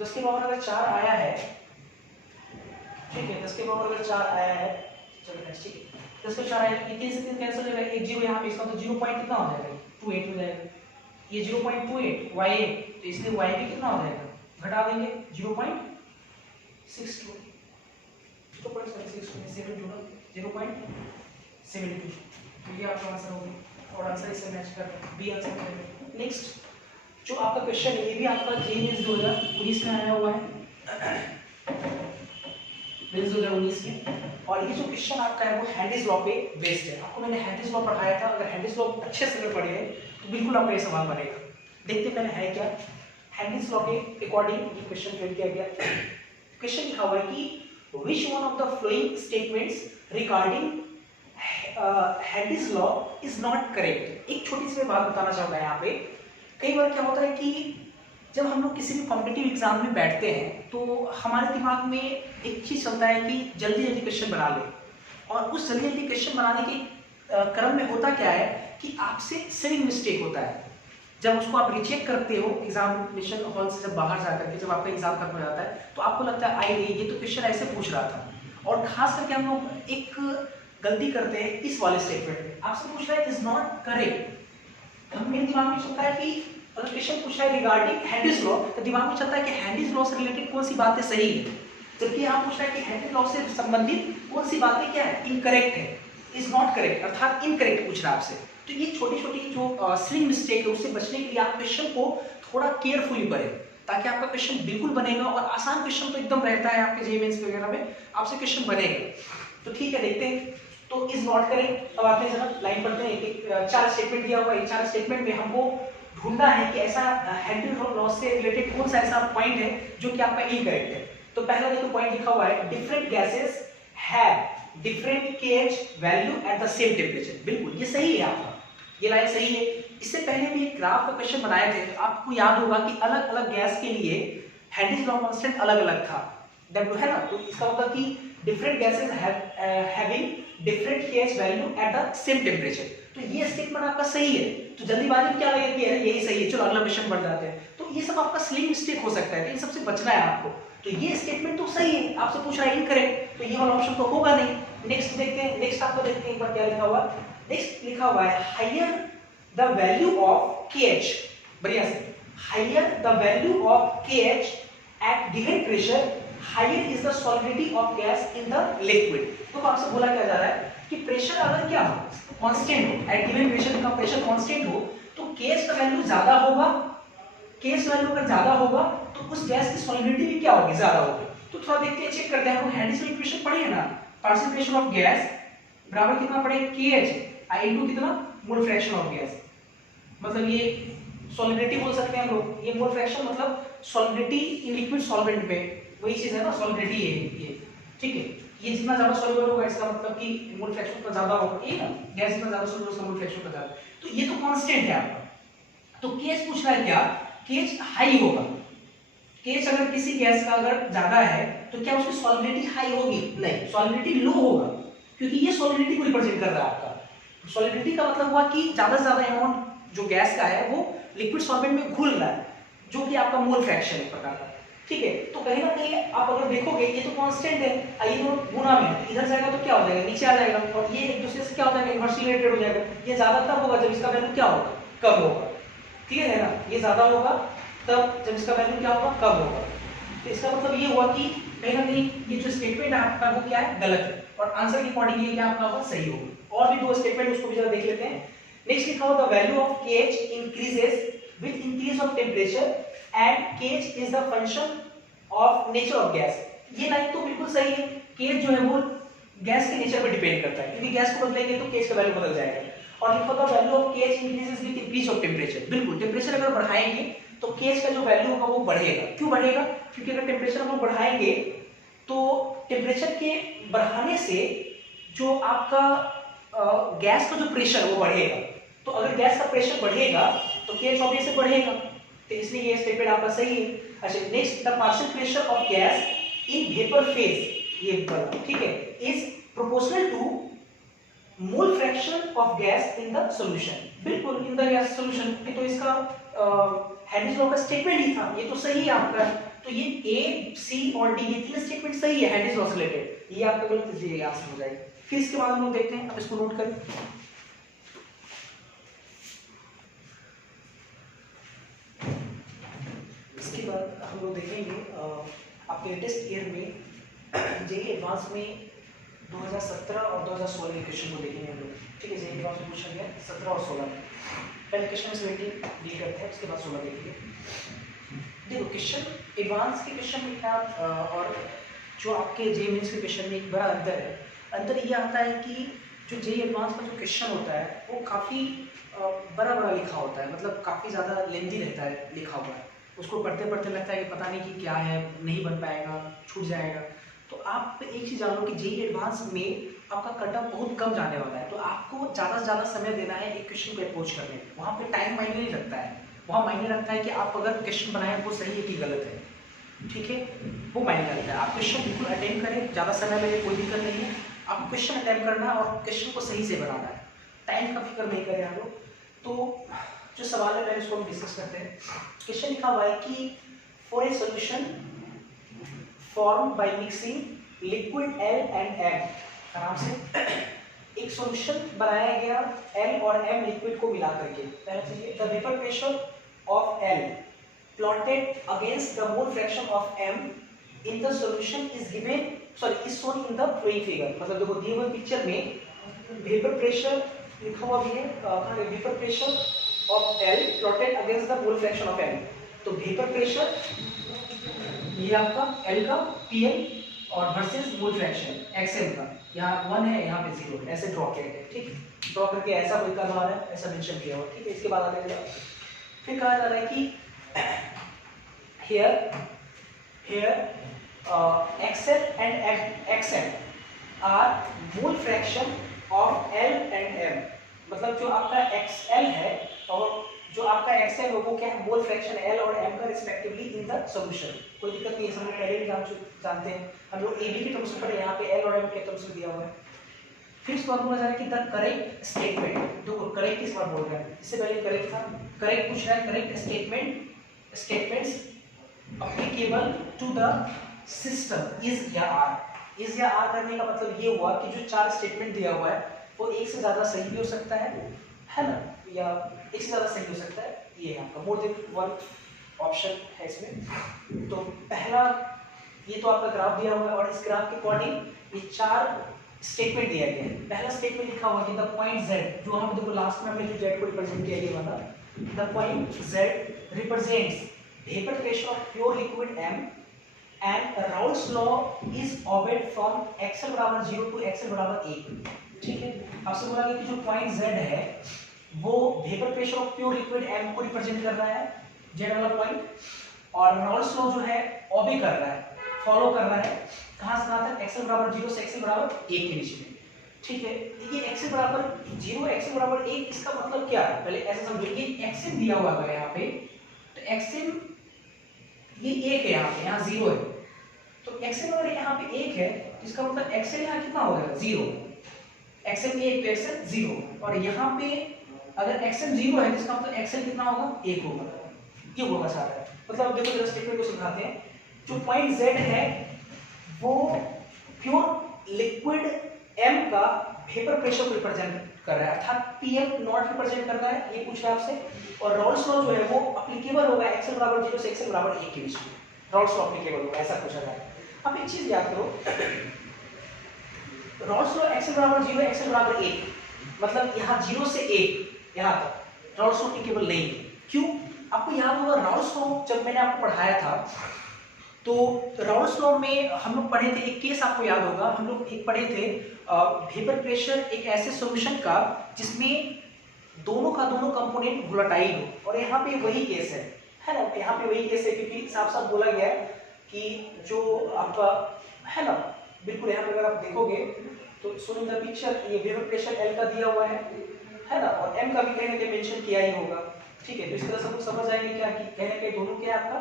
10 के पावर अगर 4 आया है, ठीक है, 10 के पावर अगर 4 आया है, चलो नेक्स्ट, ठीक है, 10 के 4 आया, ये 3 से 3 कैंसिल हो जाएगा, एक जीरो यहाँ पे, इसका तो 0 पॉइंट कितना हो जाएगा 28 हो जाएगा, ये 0.28 y तो इसलिए y भी कितना हो जाएगा, घटा देंगे 0.62 0.72 तो ये आपका आंसर हो गया और आंसर इससे मैच कर बी आंसर करेंगे। नेक्स्ट जो आपका क्वेश्चन है ये भी आपका जेईई 2019 में आया हुआ है, 2019 में, और ये जो क्वेश्चन आपका है वो हैंडिस लॉ पे बेस्ड है। आपको मैंने हैंडिस लॉ पढ़ाया था, अगर हैंडिस लॉ अच्छे से पढ़े हैं तो बिल्कुल आपका ये सवाल बनेगा। देखते पहले है क्या हैंडिस लॉ के अकॉर्डिंग ये क्वेश्चन फ्रेम किया गया। क्वेश्चन लिखा हुआ है कि which one of the following statements regarding Henry's law is not correct। एक छोटी सी बात बताना चाहूंगा यहाँ पे, कई बार क्या होता है कि जब हम लोग किसी भी कॉम्पिटिटिव एग्जाम में बैठते हैं तो हमारे दिमाग में एक चीज चलता है कि जल्दी जल्दी क्वेश्चन बना ले, और उस जल्दी जल्दी क्वेश्चन बनाने के क्रम में होता क्या है कि आपसे स्पेलिंग मिस्टेक होता है। जब उसको आप रिचेक करते हो एग्जामिनेशन हॉल से, जब बाहर जाकर के जब आपका एग्जाम खत्म हो जाता है तो आपको लगता है आई ये तो क्वेश्चन ऐसे पूछ रहा था। और खास करके हम लोग एक गलती करते हैं इस वाले स्टेटमेंट में, आपसे पूछ रहा है इज नॉट करेक्ट। हम मेरे दिमाग में चलता है कि अगर क्वेश्चन पूछ रहा है रिगार्डिंग हैंडिस लॉ तो दिमाग में चलता है कि हैंडिस लॉ से रिलेटेड कौन सी बातें सही है, जबकि यहाँ पूछ रहा है कि हैंडिस लॉ से संबंधित कौन सी बातें क्या है इनकरेक्ट है, इज नॉट करेक्ट अर्थात इनकरेक्ट पूछ रहा है आपसे। तो ये छोटी छोटी जो स्लिंग मिस्टेक है उससे बचने के लिए आप क्वेश्चन को थोड़ा केयरफुली पढ़ें ताकि आपका क्वेश्चन बिल्कुल बनेगा। और आसान क्वेश्चन तो एकदम रहता है आपके जेईई मेंस वगैरह में, आपसे क्वेश्चन बनेगा। तो ठीक है, देखते हैं। तो इज नॉट करेक्ट। अब आते हैं जरा लाइन पढ़ते हैं, एक 4 स्टेटमेंट दिया हुआ है। 4 स्टेटमेंट में हमको ढूंढना है कि ऐसा हैंडिस लॉ से रिलेटेड कौन सा ऐसा पॉइंट है जो कि आपका इनकरेक्ट है। तो पहला देखो पॉइंट लिखा हुआ है different gases have different KH value at the same temperature. बिल्कुल ये सही है आपका, ये लाइन सही है। इससे पहले भी एक ग्राफ का क्वेश्चन बनाए थे, तो आपको याद होगा कि अलग अलग गैस के लिए हैंडिस लॉ कांस्टेंट अलग अलग था, है ना। तो इसका मतलब कि different gases having different KH value at the same temperature. तो ये स्टेटमेंट आपका सही है। तो जल्दीबाजी में क्या लगेगा कि यही सही है, चलो अगला क्वेश्चन बढ़ जाते हैं। तो ये सब आपका स्लिंग मिस्टेक हो सकता है, तो इन सबसे बचना है आपको। तो ये स्टेटमेंट तो सही है, आपसे पूछ रहा है इनकरेक्ट, तो ये वाला ऑप्शन तो होगा नहीं। नेक्स्ट देखते हैं, नेक्स्ट आपको देखते हैं एक बार क्या लिखा हुआ। नेक्स्ट लिखा हुआ है higher the value of KH, बढ़िया से, higher the value of KH at given pressure higher is the solidity of gas in the liquid. तो आपसे बोला क्या जा रहा है कि प्रेशर अगर क्या हो कांस्टेंट हो, एट गिवन प्रेशर का प्रेशर कांस्टेंट हो तो KH का वैल्यू ज्यादा होगा। KH वैल्यू अगर ज्यादा होगा तो उस गैस की सॉलिडिटी भी क्या होगी, ज्यादा होगी। तो थोड़ा देखते हैं, चेक करते हैं। हम हैंडिस लॉ इक्वेशन पढ़े हैं ना, पार्शियल प्रेशर ऑफ गैस बराबर कितना पढ़े KH इनटू कितना मोल फ्रैक्शन ऑफ गैस। मतलब ये सॉलिडिटी बोल सकते हैं हम लोग, ये मोल फ्रैक्शन मतलब सॉलिडिटी इन लिक्विड सॉल्वेंट में, वही चीज है ना सॉलिडिटी है ये, ठीक है। ये जितना ज्यादा सॉल्युबल होगा इसका मतलब कि मोल फ्रैक्शन का ज्यादा होगा, ये ना गैस जितना ज्यादा सॉल्युबल उसका मोल फ्रैक्शन का ज्यादा। तो ये तो कांस्टेंट है आपका। तो KH पूछ रहा है क्या, KH हाई होगा। KH अगर किसी गैस का अगर ज्यादा है तो क्या उसकी सॉलिडिटी हाई होगी, नहीं, सॉलिडिटी लो होगा, क्योंकि ये सॉलिडिटी को रिप्रेजेंट कर रहा है आपका। सॉलिडिटी का मतलब हुआ कि ज्यादा से ज्यादा अमाउंट जो गैस का है वो लिक्विड सॉल्वेंट में घुल रहा है, जो कि आपका मोल फ्रैक्शन है प्रकार का, ठीक है। तो कहीं ना कहीं आप अगर देखोगे ये तो कांस्टेंट है, ये दोनों गुना में इधर जाएगा तो क्या हो जाएगा, नीचे आ जाएगा, और ये एक दूसरे से क्या हो जाएगा, इनवर्सली रिलेटेड हो जाएगा। ये ज्यादा तब होगा जब इसका वैल्यू क्या होगा, कम होगा, क्लियर है ना। ये ज्यादा होगा तब जब इसका वैल्यू क्या होगा, कम होगा। तो इसका मतलब ये हुआ कि कहीं ना कहीं ये जो स्टेटमेंट है आपका वो क्या है, गलत है, और आंसर के अकॉर्डिंग ये क्या आपका होगा, सही होगा। और भी 2 स्टेटमेंट उसको भी जरा देख लेते हैं। नेक्स्ट लिखा हुआ the value of KH increases with increase of temperature and KH is the function of nature of gas. ये लाइन तो बिल्कुल सही है। KH जो है वो गैस के नेचर पर डिपेंड करता है, क्योंकि गैस को बदलेंगे तो केएच का वैल्यू बदल जाएगा। और लिखा था value of KH increases with increase of temperature. बिल्कुल, टेम्परेचर अगर बढ़ाएंगे तो केएच का जो वैल्यू होगा वो बढ़ेगा। क्यों बढ़ेगा? क्योंकि अगर टेम्परेचर हम बढ़ाएंगे तो टेम्परेचर के बढ़ाने से जो आपका गैस का जो प्रेशर वो बढ़ेगा। तो अगर गैस का प्रेशर बढ़ेगा तो केएच ऑब्वियसली बढ़ेगा, तो इसलिए ये स्टेटमेंट आपका सही है। अच्छा, next, the partial pressure of gas in vapour phase, ये वाला ठीक है, is proportional to mole fraction of gas in the solution. बिल्कुल, इन द गैस सॉल्यूशन, तो इसका हेनरीज लॉ का स्टेटमेंट ही था, ये तो सही है आपका। तो ये ए, सी और डी, ये तीन स्टेटमेंट सही है हेनरीज लॉ से रिलेटेड, ये आपका गलत इसलिए आंसर हो जाएगा। फिर इसके बाद हम लोग देखते हैं, अब इसको नोट करें। इसके बाद हम लोग देखेंगे आपके लेटेस्ट ईयर में जेईई एडवांस में 2017 और 2016 के क्वेश्चन को देखेंगे हम लोग, ठीक है। जेईई एडवांस में पूछा गया 17 और 16 में। पहले क्वेश्चन 17 डील करते हैं, उसके बाद 16 देखेंगे। देखो, क्वेश्चन एडवांस के क्वेश्चन में क्या और जो आपके जेईई मेंस के क्वेश्चन में एक बड़ा अंतर है। अंतर ये आता है कि जो जेईई एडवांस का जो क्वेश्चन होता है वो काफ़ी बड़ा बड़ा लिखा होता है, मतलब काफ़ी ज़्यादा लेंथी रहता है लिखा हुआ है। उसको पढ़ते पढ़ते लगता है कि पता नहीं कि क्या है, नहीं बन पाएगा, छूट जाएगा। तो आप एक चीज़ जान लो कि जेईई एडवांस में आपका कट ऑफ बहुत कम जाने वाला है, तो आपको ज़्यादा से ज़्यादा समय देना है एक क्वेश्चन को अप्रोच करने में। वहाँ पे टाइम मायने नहीं रखता है, वहाँ मायने रखता है कि आप अगर क्वेश्चन बनाएं वो सही है कि गलत है, ठीक है, वो मायने रखता है। आप क्वेश्चन बिल्कुल अटेम्प्ट करें, ज़्यादा समय लगे कोई दिक्कत नहीं है, आपको क्वेश्चन अटेम्प्ट करना है और क्वेश्चन को सही से बनाना है, टाइम का फिक्र नहीं करें आप लोग। तो जो सवाल है पहले उसको हम डिस्कस करते हैं। क्वेश्चन लिखा हुआ है कि for a solution form by mixing liquid L and M, आराम से एक सॉल्यूशन बनाया गया L और M लिक्विड को मिला करके। पहले चलिए, the vapour pressure of L plotted against the mole fraction of M in the solution is given, sorry is shown in the flowing figure. मतलब देखो, दिए हुए पिक्चर में वेपर प्रेशर लिखा हुआ भी है, vapour pressure of L plotted against the mole fraction of M। तो वेपर प्रेशर ये आपका L का PL और वर्सेस मोल फ्रैक्शन XM का, यहाँ 1 है, यहाँ पे 0 है, ऐसे ड्रॉ किया गया, ठीक। ड्रॉ करके ऐसा कोई कर्व आ रहा है, ऐसा मेंशन किया हुआ, ठीक है। इसके बाद आगे जाओ, फिर कहा जा रहा है कि here XL and XM are mole fraction of L and M। मतलब जो आपका XL है और जो आपका XM है वो क्या है, मोल फ्रैक्शन L और M का रिस्पेक्टिवली इन द सॉल्यूशन। कोई दिक्कत नहीं है, हम पहले भी जानते हैं, हम लोग AB के टर्म्स में पढ़े, यहाँ पे L और M के टर्म्स में दिया हुआ है। फिर इसके बाद बोला जा रहा है कि द करेक्ट स्टेटमेंट, देखो करेक्ट किस बार बोल रहा है, इससे पहले करेक्ट था, करेक्ट पूछ रहा है, correct statements applicable to the system is या आर। इज या आर करने का मतलब ये हुआ कि जो 4 स्टेटमेंट दिया हुआ है वो एक से ज्यादा सही भी हो सकता है ना, या एक से ज्यादा सही हो सकता है, ये है आपका मोर देन वन ऑप्शन है इसमें। तो पहला, ये तो आपका ग्राफ दिया हुआ है और इस ग्राफ के अकॉर्डिंग ये 4 स्टेटमेंट दिया गया है। पहला स्टेटमेंट लिखा हुआ है द पॉइंट Z, जो हम देखो लास्ट में हमने जो Z को रिप्रेजेंट किया गया वाला, the point Z represents vapour pressure of pure liquid M and Raoult's law is obeyed from XL बराबर 0 to XL बराबर 1, ठीक है। आपसे बोला गया कि जो पॉइंट Z है वो vapour pressure of pure liquid M को रिप्रेजेंट कर रहा है, Z वाला पॉइंट, और Raoult's law जो है ओबे कर रहा है, फॉलो कर रहा है, कहां से कहां तक, XL बराबर 0 से XL बराबर 1 के बीच में, ठीक है। ये XL बराबर 0 XL बराबर 1, इसका मतलब क्या है, पहले ऐसे समझिए, XM दिया हुआ है यहाँ पे, तो XM ये 1 है, यहाँ 0 है, तो XM अगर यहाँ पे 1 है तो इसका मतलब XL यहाँ कितना हो जाएगा, 0, XM 1 तो XL 0, और यहाँ पे अगर XM 0 है तो इसका मतलब XL कितना होगा, 1 होगा, ये होगा सारा। मतलब देखो जरा स्टेटमेंट को समझाते हैं। जो पॉइंट Z है वो प्योर लिक्विड M का वेपर प्रेशर को रिप्रेजेंट कर रहा है, अर्थात PM नॉट रिप्रेजेंट कर रहा है, ये पूछ रहा है आपसे। और रॉल्स लॉ जो है वो एप्लीकेबल होगा XL बराबर 0 से XL बराबर 1 के बीच में, रॉल्स लॉ एप्लीकेबल होगा, ऐसा पूछा जाए। अब एक चीज याद करो, रॉल्स लॉ XL बराबर 0 XL बराबर 1, मतलब यहाँ 0 से 1 यहाँ तक रॉल्स लॉ एप्लीकेबल नहीं है। क्यों? आपको याद होगा रॉल्स लॉ जब मैंने आपको पढ़ाया था तो राउल्स लॉ में हम लोग पढ़े थे एक केस, आपको याद होगा, हम लोग एक पढ़े थे वेपर प्रेशर एक ऐसे सॉल्यूशन का जिसमें दोनों का दोनों कंपोनेंट वोलेटाइल हो, और यहाँ पे वही केस है ना, यहाँ पे वही केस है, क्योंकि साफ साफ बोला गया है कि जो आपका है ना, बिल्कुल यहाँ पे अगर आप देखोगे तो सो इन द पिक्चर ये वेपर प्रेशर एल का दिया हुआ है ना, और एम का भी कहीं ना कहीं मेंशन किया ही होगा, ठीक है। तो इस तरह सब लोग समझ आएंगे क्या कि कहीं ना कहीं दोनों क्या है आपका,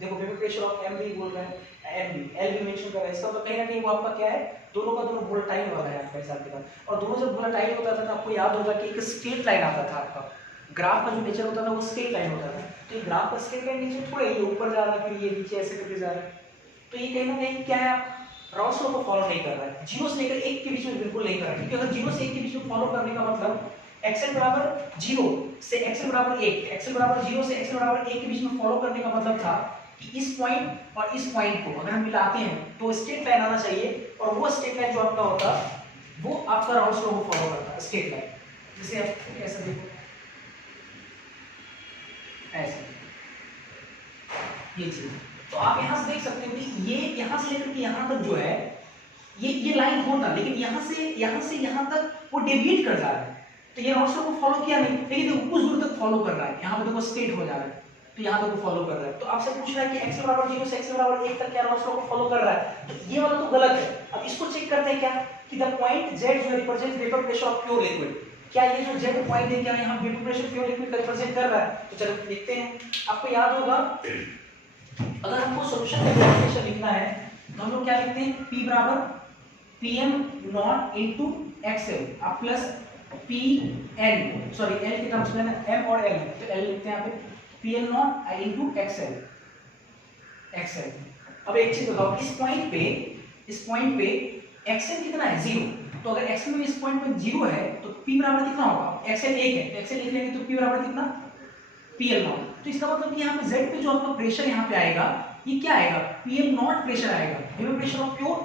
देखो वेपर प्रेशर ऑफ एम भी बोल रहे हैं, एम भी एल भी मेंशन कर रहा है, इसका तो कहीं ना कहीं वो आपका क्या है, दोनों का दोनों वोलेटाइल वाला है आपका हिसाब के बाद। और दोनों जब वोलेटाइल होता था तो आपको याद होगा कि एक स्ट्रेट लाइन आता था आपका, ग्राफ का जो नेचर होता था वो स्ट्रेट लाइन होता था, तो ये ग्राफ का स्ट्रेट लाइन नीचे थोड़ा ये ऊपर जा रहा है, फिर ये नीचे ऐसे करके जा रहा है, तो ये कहीं ना कहीं क्या है, राउल्स लॉ को फॉलो नहीं कर रहा है, 0 से लेकर 1 के बीच में बिल्कुल नहीं कर रहा है, क्योंकि अगर 0 से 1 के बीच में फॉलो करने का मतलब xl बराबर 0 से xl बराबर 1, xl बराबर 0 से xl बराबर 1 के बीच में फॉलो करने का मतलब था कि इस पॉइंट और इस पॉइंट को अगर हम मिलाते हैं तो स्ट्रेट लाइन आना चाहिए, और वो स्ट्रेट लाइन जो आपका होता वो आपका राउल्स लॉ को फॉलो करता है, स्ट्रेट लाइन। जैसे आप ऐसा देखो, ऐसे ये चीज, तो आप यहां से देख सकते हो कि ये यहां से लेकर के यहां तक जो है ये लाइन होता, लेकिन यहां से यहां तक वो डेविएट कर जा रहा है, तो ये राउल्स लॉ को फॉलो किया नहीं, लेकिन देखो कुछ दूर तक फॉलो कर रहा है, यहां पे देखो स्ट्रेट हो जा रहा है, तो यहां तक वो फॉलो कर रहा है। तो आपसे पूछ रहा है कि x बराबर 0 से x बराबर 1 तक क्या राउल्स लॉ को फॉलो कर रहा है, तो ये वाला तो गलत है। अब इसको चेक करते हैं क्या कि द पॉइंट z जो represent vapour pressure of pure liquid, क्या ये जो z पॉइंट है क्या यहां वेपर प्रेशर प्योर लिक्विड का रिप्रेजेंट कर रहा है, तो चलो देखते हैं। आपको याद होगा अगर हमको सॉल्यूशन का डेफिनेशन लिखना है तो हम लोग क्या लिखते हैं, p बराबर pm नॉट इनटू xl आप प्लस pn, सॉरी l के टर्म्स में ना m और l है, तो l लिखते हैं यहाँ पे pn नॉट इनटू xl। अब एक चीज बताओ, इस पॉइंट पे xl कितना है, 0, तो अगर xl में इस पॉइंट पे 0 है तो p बराबर कितना होगा, xl 1 है, तो xl लिख लेंगे तो p बराबर कितना, pl नॉट। तो इसका मतलब कि यहाँ पे z पे जो आपका प्रेशर यहाँ पे आएगा ये क्या आएगा, pl नॉट प्रेशर आएगा, vapour pressure of pure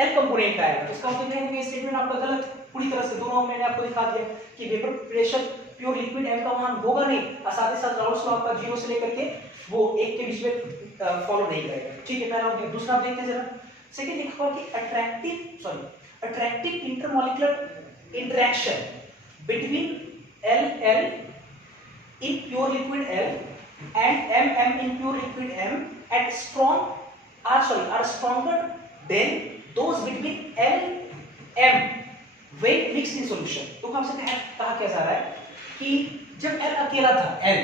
L component का आएगा। तो इसका मतलब है कि स्टेटमेंट आपका गलत पूरी तरह से, दोनों मैंने आपको दिखा दिया कि vapour pressure pure liquid M का मान होगा नहीं, और साथ ही साथ राउल्स लॉ आपका 0 से लेकर के वो 1 के बीच में फॉलो नहीं करेगा, ठीक है। पहला हो गया। दूसरा आप देखते हैं जरा, सेकंड लिखा हुआ कि attractive intermolecular interaction between LL in pure liquid L and MM in pure liquid M and are stronger than those between L M when mixed in solution। तो हमसे कहा क्या जा रहा है कि जब L अकेला था L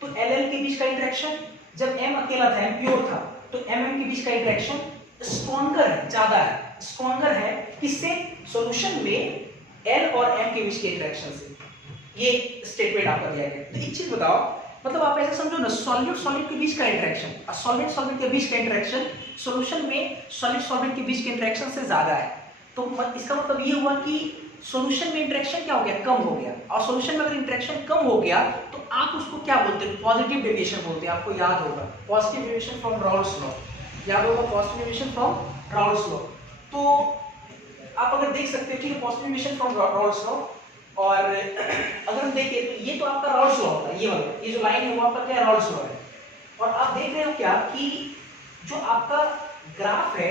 तो LL के बीच का इंटरेक्शन, जब M अकेला था M प्योर था तो MM के बीच का इंटरेक्शन स्ट्रॉन्गर है, ज्यादा है, स्ट्रॉन्गर है किससे, सॉल्यूशन में L और M के बीच के इंटरेक्शन से। ये स्टेटमेंट आपका दिया गया। तो एक चीज बताओ, मतलब आप ऐसे समझो ना, सॉलिड के बीच का इंटरेक्शन और सॉलिड के बीच का इंटरेक्शन सॉल्यूशन में सॉलिड के बीच के इंटरेक्शन से ज्यादा है, तो इसका मतलब ये हुआ कि सॉल्यूशन में इंटरेक्शन क्या हो गया, कम हो गया, और सॉल्यूशन में अगर इंटरेक्शन कम हो गया तो आप उसको क्या बोलते हैं, पॉजिटिव डेविएशन बोलते हैं। आपको याद होगा positive deviation from Raoult's law, याद होगा positive deviation from Raoult's law. तो आप अगर देख सकते हो, ठीक है, positive deviation from Raoult's law. और अगर हम देखें तो ये तो आपका राउल्स लॉ होता है, ये वाला, ये जो लाइन है वो आपका क्या राउल्स लॉ है। और आप देख रहे हो क्या कि जो आपका ग्राफ है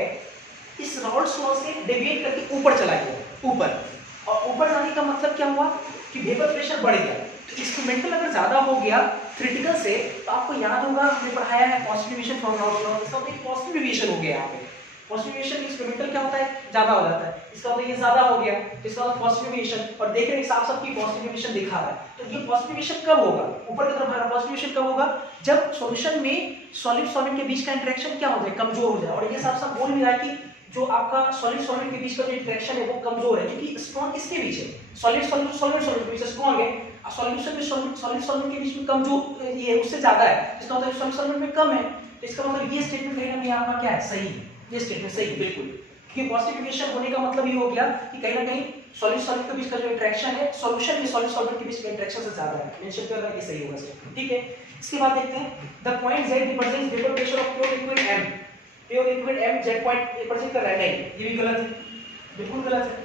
इस राउल्स लॉ से डेविएट करके ऊपर चला गया, ऊपर, और ऊपर जाने का मतलब क्या हुआ कि वेपर प्रेशर बढ़ गया। तो इंस्ट्रूमेंटल अगर ज्यादा हो गया क्रिटिकल से, तो आपको याद होगा हमने पढ़ाया है positive deviation from Raoult's law, इसका मतलब पॉजिटिव डेविएशन हो गया यहाँ पे। पॉजिटिव डेविएशन इंस्ट्रूमेंटल क्या होता है, ज्यादा हो जाता है, इसका मतलब ये ज्यादा हो गया, इसका मतलब पॉजिटिव डेविएशन। और देख रहे हैं साफ साफ की पॉजिटिव डेविएशन दिखा रहा है, तो ये पॉजिटिव डेविएशन कब होगा, ऊपर की तरफ आ रहा है, पॉजिटिव डेविएशन कब होगा, जब सॉल्यूशन में सॉलिड के बीच का इंटरेक्शन क्या हो जाए, कमजोर हो जाए। और ये साफ साफ बोल भी रहा है कि जो आपका सॉलिड के बीच का जो इंटरेक्शन है वो कमजोर है, क्योंकि स्ट्रॉन्ग किसके बीच है, सॉलिड के बीच स्ट्रॉन्ग है, और सॉल्यूशन में सॉलिड के बीच में कमजोर ये उससे ज्यादा है, इसका मतलब सॉलिड में कम है। तो इसका मतलब ये स्टेटमेंट कहीं ना कहीं आपका क्या है, सही है, ये स्टेटमेंट सही है बिल्कुल, क्योंकि पॉजिटिव डेविएशन होने का मतलब ये हो गया कि कहीं ना कहीं सॉलिड के बीच का जो इंटरेक्शन है सॉल्यूशन में सॉलिड के बीच का इंटरेक्शन से ज्यादा है, मेंशन कर रहा है, ये सही होगा सर, ठीक है। इसके बाद देखते हैं the point z represents vapour pressure of pure liquid m, pure liquid m z point represent कर रहा है, नहीं ये भी गलत है, बिल्कुल गलत है।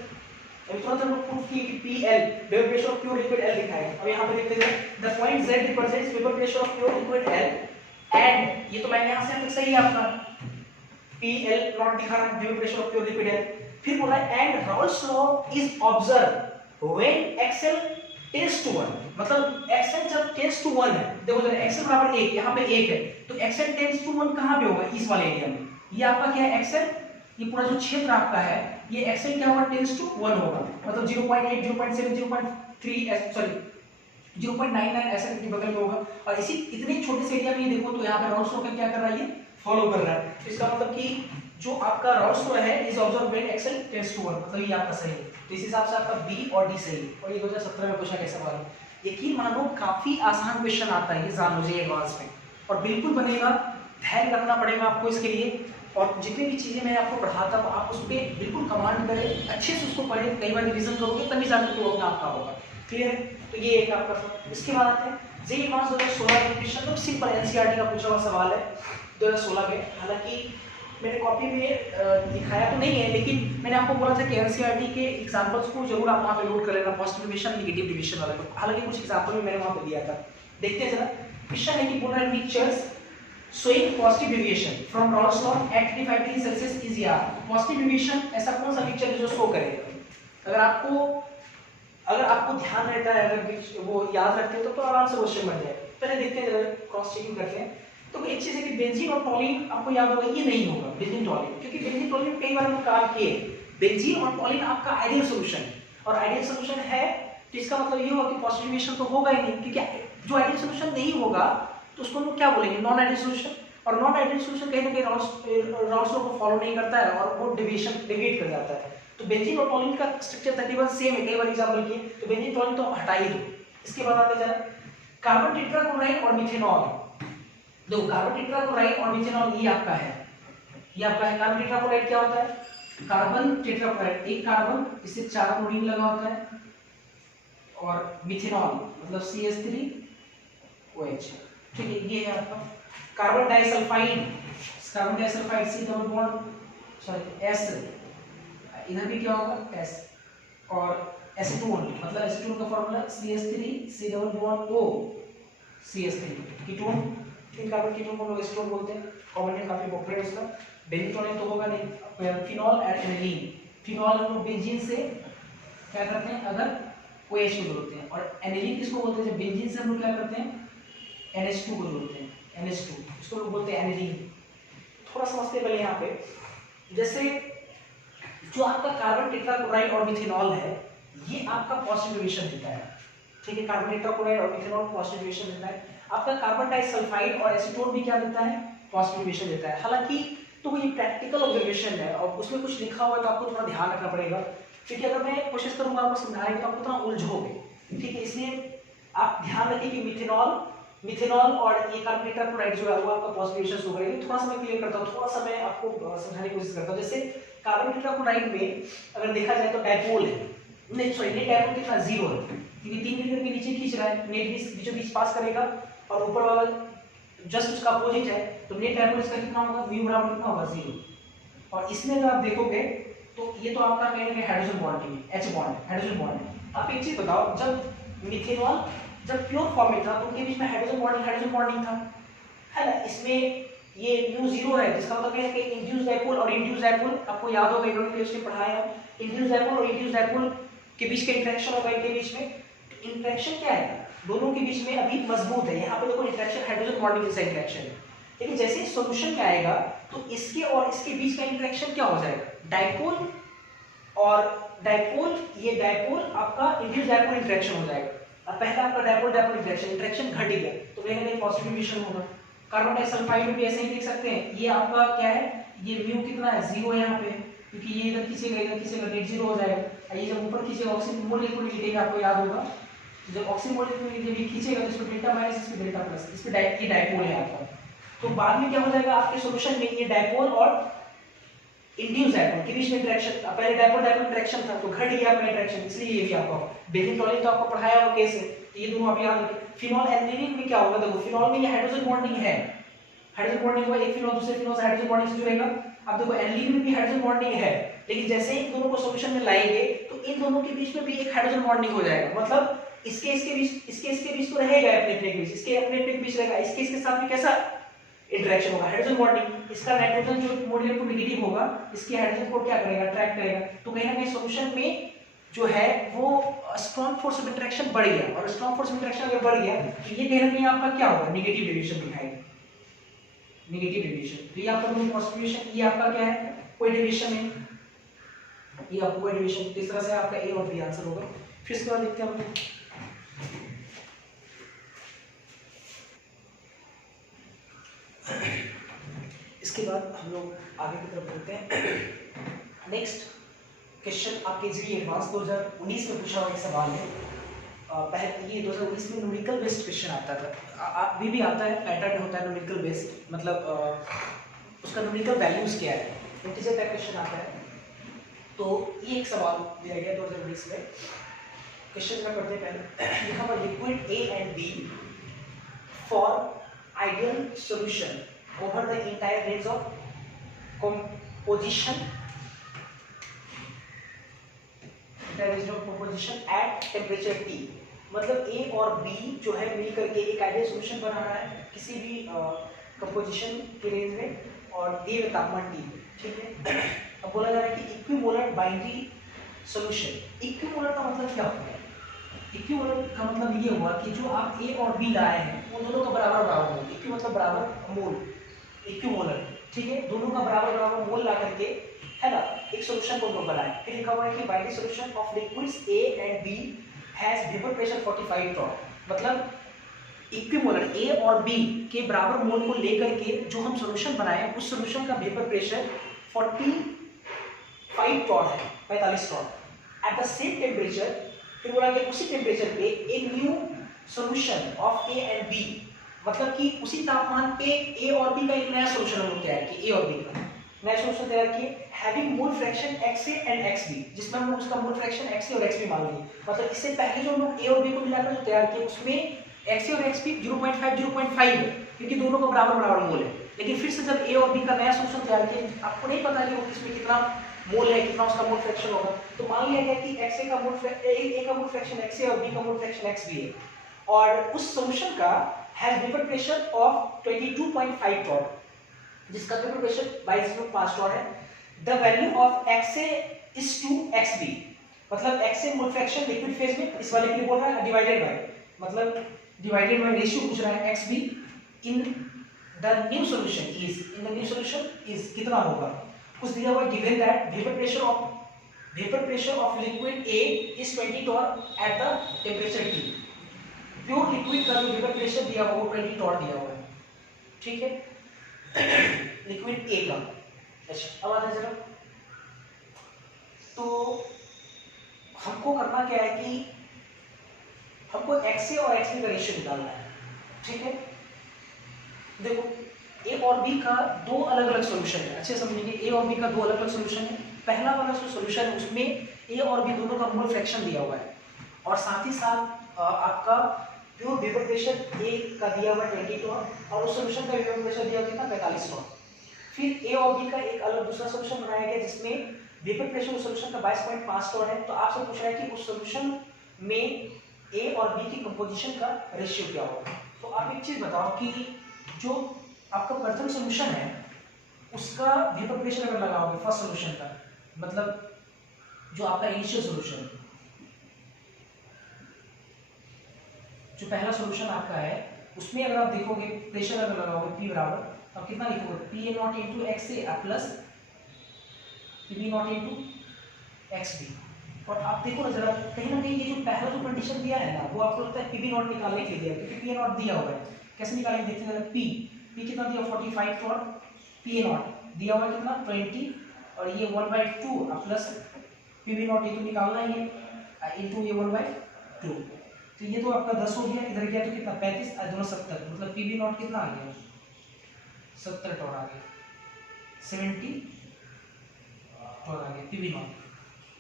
अब तुरंत हम लोग प्रूफ किए कि pl vapour pressure of pure liquid l लिखा है। अब यहां पे देखते हैं the point z represents vapour pressure of pure liquid l and, ये तो मैंने यहां से सही है आपका, PL नॉट दिखा रहा है, प्रेशर ऑफ प्योर लिक्विड है। फिर बोला and Raoult's law is observe when XL tends to 1, मतलब एक्सएल जब टेंड्स टू 1 है, देखो जरा एक्सएल बराबर 1, यहाँ पे 1 है, तो एक्सएल टेंड्स टू 1 कहाँ पे होगा, इस वाले एरिया में। ये आपका क्या है एक्सएल, ये पूरा जो क्षेत्र आपका है ये एक्सएल क्या होगा, टेंड्स टू 1 होगा, मतलब 0.8 0.7 0.3 सॉरी 0.99 ऐसा के बगल में होगा। और इसी इतने छोटे से एरिया में ये देखो तो यहाँ पे राउल्स लॉ का क्या कर रहा है, ये फॉलो कर रहा है। तो इसका मतलब कि जो आपका राउल्स लॉ है is observe when XL tends to 1, मतलब ये आपका सही है। तो इस हिसाब से आपका बी और डी सही है। और ये 2017 में पूछा गया सवाल है। यकीन मानो काफी आसान क्वेश्चन आता है ये जान लीजिए एडवांस में, और बिल्कुल बनेगा, ध्यान रखना पड़ेगा आपको इसके लिए। और जितनी भी चीजें मैं आपको पढ़ाता हूँ आप उस पर बिल्कुल कमांड करें, अच्छे से उसको पढ़ें, कई बार रिवीजन करोगे तभी जाकर के वो अपना आपका होगा। क्लियर है? तो ये एक आपका था। इसके बाद आते हैं जेईई एडवांस 2016 का क्वेश्चन, तो सिंपल एनसीईआरटी का पूछा हुआ सवाल है 2016 में। हालांकि मैंने कॉपी में दिखाया तो नहीं है, लेकिन मैंने आपको बोला था कि एनसीईआरटी के एग्जांपल्स को जरूर आप वहाँ पे नोट कर लेना, पॉजिटिव डिवीजन नेगेटिव डिवीजन वाले को। हालांकि कुछ एग्जांपल भी मैंने वहाँ पे दिया था। देखते हैं जरा क्वेश्चन है कि बोल रहा है pictures showing positive deviation from Raoult's law at 35 degree Celsius is यार। पॉजिटिव डिवीएशन ऐसा कौन सा पिक्चर है जो शो करेगा? अगर आपको ध्यान रहता है, अगर वो याद रखते हो तो आराम से क्वेश्चन बन जाएगा। पहले देखते हैं, जरा क्रॉस चेकिंग करते हैं। तो एक चीज है कि बेंजीन और टॉलिन आपको याद होगा, ये नहीं होगा बेंजीन टॉलिन, क्योंकि बेंजीन टॉलिन कई बार हम काम किए। बेंजीन और टॉलिन आपका आइडियल सॉल्यूशन है, और आइडियल सॉल्यूशन है तो इसका मतलब ये होगा कि पॉजिटिव डिवीएशन तो होगा ही नहीं, क्योंकि जो आइडियल सॉल्यूशन नहीं होगा तो उसको हम क्या बोलेंगे, नॉन आइडियल सॉल्यूशन। और नॉन आइडियल सॉल्यूशन कहीं ना कहीं राउल्स लॉ को फॉलो नहीं करता है और वो डेविएट कर जाता है। तो बेंजीन और टॉलिन का स्ट्रक्चर तकरीबन सेम है, कई बार एग्जांपल किए, तो बेंजीन टॉलिन तो हटा ही दो। इसके बाद आते जरा कार्बन टेट्राक्लोराइड और मिथेनॉल। देखो कार्बन टेट्राक्लोराइड और मिथेनॉल ये आपका है, ये आपका है। कार्बन टेट्राक्लोराइड क्या होता है, कार्बन टेट्राक्लोराइड एक कार्बन, इससे 4 क्लोरीन लगा होता है, और मिथेनॉल मतलब CH3OH। ठीक है, ये है आपका carbon disulphide. Carbon disulphide C double bond sorry S, इधर भी क्या होगा S, और एसीटोन मतलब एसीटोन का formula CH3 C double bond O CH3। Ketone, तीन कार्बन कीटोन को लोग एसीटोन बोलते हैं, कॉमन नेम काफी पॉपुलर है उसका। बेंजीन तो होगा नहीं। फिनॉल एंड एनिलीन, फिनॉल हम लोग बेंजीन से क्या करते हैं, अगर OH को जोड़ते हैं, और एनिलीन किसको बोलते हैं, जब बेंजीन से हम लोग क्या करते हैं NH2 को जोड़ते हैं, NH2 इसको लोग बोलते हैं एनिलीन। थोड़ा समझते हैं पहले यहाँ पे, जैसे जो आपका कार्बन टेट्राक्लोराइड और मिथेनॉल है ये आपका पॉजिटिव डिवीएशन देता है। ठीक है, कार्बन टेट्राक्लोराइड और मिथेनॉल पॉजिटिव डिवीएशन देता है। आपका कार्बन डाइसल्फाइड और एसीटोन भी क्या देता है, पॉजिटिव डिवीएशन देता है। हालांकि तो ये प्रैक्टिकल ऑब्जर्वेशन है और उसमें कुछ लिखा हुआ है तो आपको थोड़ा ध्यान रखना पड़ेगा, क्योंकि अगर मैं कोशिश करूंगा आपको समझाने की तो आपको थोड़ा उलझोगे। ठीक है, इसलिए आप ध्यान रखिए कि मिथेनॉल और ये कार्बन टेट्राक्लोराइड जो है वो आपका पॉजिटिव डिवीएशन शो करेगा। थोड़ा सा मैं क्लियर करता हूँ, थोड़ा सा मैं आपको समझाने की कोशिश करता हूँ। जैसे कार्बन टेट्राक्लोराइड में अगर देखा जाए तो डाइपोल है, नहीं सॉरी नेट डाइपोल कितना 0 है, क्योंकि 3 मिलीमीटर के नीचे खींच रहा है, नेट बीचों बीच पास करेगा और ऊपर वाला जस्ट उसका अपोजिट है, तो नेट डाइपोल इसका कितना होगा, v बराबर कितना होगा 0। और इसमें अगर आप देखोगे तो ये तो आपका कहीं ना कहीं हाइड्रोजन बॉन्ड है, H बॉन्ड हाइड्रोजन बॉन्ड है। आप एक चीज बताओ, जब मिथेनॉल जब प्योर फॉर्म में था तो उनके बीच में हाइड्रोजन बॉन्डिंग था, है ना। इसमें ये म्यू 0 है, जिसका मतलब है कि इंड्यूस्ड डाइपोल और इंड्यूस्ड डाइपोल, आपको याद होगा इलेक्ट्रॉनिक केमिस्ट्री पढ़ाया है, इंड्यूस्ड डाइपोल और इंड्यूस्ड डाइपोल के बीच का इंटरेक्शन होगा, इनके बीच में इंटरेक्शन क्या है, दोनों के बीच में अभी मजबूत है। यहाँ पे देखो इंटरेक्शन हाइड्रोजन बॉन्डिंग जैसा इंटरेक्शन है, लेकिन जैसे सॉल्यूशन में आएगा तो इसके और इसके बीच का इंटरेक्शन क्या हो जाएगा, डाइपोल और डाइपोल, ये डाइपोल आपका इंड्यूस्ड डाइपोल इंटरेक्शन हो जाएगा। अब पहला आपका डाइपोल इंटरेक्शन घट गया तो कहीं ना कहीं पॉजिटिव डिवीएशन होगा। कार्बन डाइसल्फाइड में भी ऐसे ही देख सकते हैं, ये आपका क्या है, ये म्यू कितना है 0 है यहाँ पे, क्योंकि ये इधर खींचेगा नेट 0 हो जाएगा। ये जब ऊपर खींचेगा ऑक्सीजन मोल लिक्विड लिखेगा, आपको याद होगा जब ऑक्सीजन मोल लिक्विड जब खींचेगा तो इसको डेल्टा माइनस इस पे डेल्टा प्लस, इस पे ये डाइपोल है आपका। तो बाद में क्या हो जाएगा आपके सॉल्यूशन में, ये डाइपोल और इंड्यूस्ड डाइपोल के बीच में इंटरेक्शन, पहले डाइपोल इंटरेक्शन था तो घट गया अपना इंटरेक्शन, इसलिए ये भी आपका बेंजीन टॉलिन तो आपको पढ़ाया हुआ केस है, ये दोनों अभी याद रखिए। फिनॉल एल्निलीन में क्या होगा, देखो फिनॉल में ये हाइड्रोजन बॉन्डिंग है, हाइड्रोजन बॉन्डिंग हुआ, एक फिनॉल दूसरे फिनॉल से हाइड्रोजन बॉन्डिंग से जुड़ेगा। अब देखो एल्निलीन में भी हाइड्रोजन बॉन्डिंग है, लेकिन जैसे इन दोनों को सॉल्यूशन में लाएंगे तो इन दोनों के बीच में भी एक हाइड्रोजन बॉन्डिंग हो जाएगा, मतलब इसके बीच तो रहेगा अपने अपने के बीच, इसके अपने अपने के बीच रहेगा, इसके साथ में कैसा इंटरेक्शन होगा। हाइड्रोजन बॉन्डिंग, इसका नाइट्रोजन जो मोड इलेक्ट्रॉन नेगेटिव होगा, इसके हाइड्रोजन को क्या करेगा, अट्रैक्ट करेगा। तो कहीं ना कहीं सॉल्यूशन में जो है वो स्ट्रॉन्ग फोर्स ऑफ इंटरेक्शन बढ़ गया, और स्ट्रॉन्ग फोर्स ऑफ इंटरेक्शन अगर बढ़ गया तो ये कहीं ना कहीं आपका क्या होगा, नेगेटिव डेविएशन दिखाएगा, नेगेटिव डेविएशन। तो ये आपका पॉजिटिव डेविएशन, ये आपका क्या है, कोई डेविएशन नहीं, ये आपको कोई डेविएशन। इस तरह से आपका ए और बी आंसर होगा। फिर इसके बाद देखते हैं हम इसके बाद हम लोग आगे की तरफ बढ़ते हैं। नेक्स्ट क्वेश्चन आपके जी एडवांस 2019 में पूछा हुआ एक सवाल है। पहले ये 2019 में न्यूमेरिकल बेस्ड क्वेश्चन आता था, अभी भी आता है, पैटर्न होता है न्यूमेरिकल बेस्ड, मतलब उसका न्यूमेरिकल वैल्यूज क्या है, इंटीजर टाइप क्वेश्चन आता है। तो ये एक सवाल दिया गया 2019 में। क्वेश्चन क्या करते हैं, पहले लिखा हुआ liquid A and B for ideal solution over the entire range of composition at temperature T। मतलब A और B जो है मिल करके एक आइडियल सॉल्यूशन बना रहा है किसी भी कंपोजिशन के रेंज में और दिए हुए तापमान T। ठीक है, अब बोला जा रहा है कि इक्विमोलर बाइनरी सॉल्यूशन। इक्विमोलर का मतलब क्या होता है, इक्विमोलर का मतलब ये हुआ कि जो आप A और B लाए हैं वो दोनों का बराबर बराबर हो। इक्वि मतलब बराबर, मोल, इक्विमोलर। ठीक है, दोनों का बराबर बराबर मोल ला करके, है ना, एक सॉल्यूशन को हम लोग बनाए। फिर लिखा हुआ है कि binary solution of liquids A and B has vapour pressure 45 top. मतलब इक्विमोलर A और B के बराबर मोल को लेकर के जो हम सॉल्यूशन बनाए उस सॉल्यूशन का वेपर प्रेशर 45 टॉप है, 45 top at the same temperature. फिर बोला कि उसी टेम्परेचर पे a new solution of A and B, मतलब कि उसी तापमान पे A और B का एक नया सॉल्यूशन हम लोग तैयार किए, A और B का नया सॉल्यूशन तैयार किए, having mole fraction XA and XB, जिसमें हम लोग उसका मोल फ्रैक्शन XA और XB मान लिए। मतलब इससे पहले जो हम लोग A और B को मिलाकर जो तैयार किए उसमें XA और XB 0.5 है, क्योंकि दोनों का बराबर बराबर मोल है। लेकिन फिर से जब A और B का नया सॉल्यूशन तैयार किए, आपको नहीं पता कि वो किसमें कितना मोल है, कितना उसका मोल फ्रैक्शन होगा, तो मान लिया गया कि XA का मोल A का मोल फ्रैक्शन XA और B का मोल फ्रैक्शन XB है, और उस सॉल्यूशन का has vapor pressure of 22.5 torr, जिसका वेपर प्रेशर 22.5 टॉर है। The value of XA is to XB, मतलब XA mole fraction liquid phase में इस वाले के लिए बोल रहा है, डिवाइडेड बाय, मतलब डिवाइडेड बाय रेशियो पूछ रहा है XB in the new solution is, in the new solution is कितना होगा, कुछ दिया हुआ, given that vapour pressure of liquid A is 20 torr at the temperature T। Pure liquid का जो वेपर प्रेशर दिया हुआ वो 20 टॉर दिया हुआ है। ठीक है, लिक्विड ए का। अच्छा, अब आते जरा, तो हमको करना क्या है कि हमको XA और XB का रेशियो निकालना है। ठीक है, देखो A और B का दो अलग अलग सॉल्यूशन है, अच्छे समझेंगे। A और B का दो अलग अलग सॉल्यूशन है। पहला वाला जो सॉल्यूशन है उसमें A और B दोनों का मोल फ्रैक्शन दिया हुआ है, और साथ ही साथ आपका प्योर वेपर प्रेशर A का दिया हुआ 20 टॉर, और उस सॉल्यूशन का वेपर प्रेशर दिया हुआ कितना, 45 टॉर। फिर A और B का एक अलग दूसरा सॉल्यूशन बनाया गया जिसमें वेपर प्रेशर उस सॉल्यूशन का 22.5 टॉर है। तो आपसे पूछ रहा है कि उस सॉल्यूशन में A और B की कंपोजिशन का रेशियो क्या होगा। तो आप एक चीज बताओ कि जो आपका प्रथम सॉल्यूशन है उसका वेपर प्रेशर अगर लगाओगे फर्स्ट सॉल्यूशन का, मतलब जो आपका इनिशियल सॉल्यूशन, जो पहला सॉल्यूशन आपका है उसमें अगर आप देखोगे प्रेशर अगर लगाओगे P बराबर, अब कितना लिखोगे, PA0 into XA plus PB0 into XB। और आप देखो ना जरा, कहीं ना कहीं ये जो पहला जो कंडीशन दिया है ना वो आपको लगता है PB0 निकालने के लिए दिया है, क्योंकि PA0 दिया हुआ है। कैसे निकालेंगे देखते हैं जरा, P कितना दिया 45 और PA0 दिया हुआ कितना 20, और ये 1/2 प्लस PB0 ये तो निकालना ही है इंटू ये 1/2। तो ये तो आपका 10 हो गया, इधर गया तो कितना 35 और दोनों 70, मतलब PB0 कितना आ गया 70 टॉर आ गया, 70 टॉर आ गया PB0।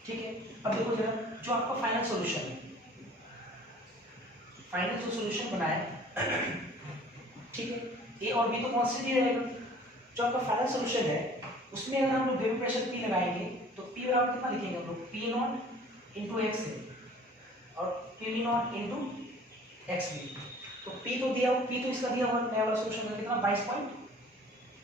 ठीक है, अब देखो जरा जो आपका फाइनल सॉल्यूशन है, फाइनल जो सॉल्यूशन बनाया, ठीक है, A और B तो कांस्टेंट ही रहेगा। जो आपका फाइनल सॉल्यूशन है उसमें अगर हम लोग वेपर प्रेशर P लगाएंगे तो P बराबर कितना लिखेंगे हम लोग, P0 इंटू XA और PB0 इंटू XB। तो P तो दिया, P तो इसका दिया हुआ नया वाला सॉल्यूशन का कितना 22.5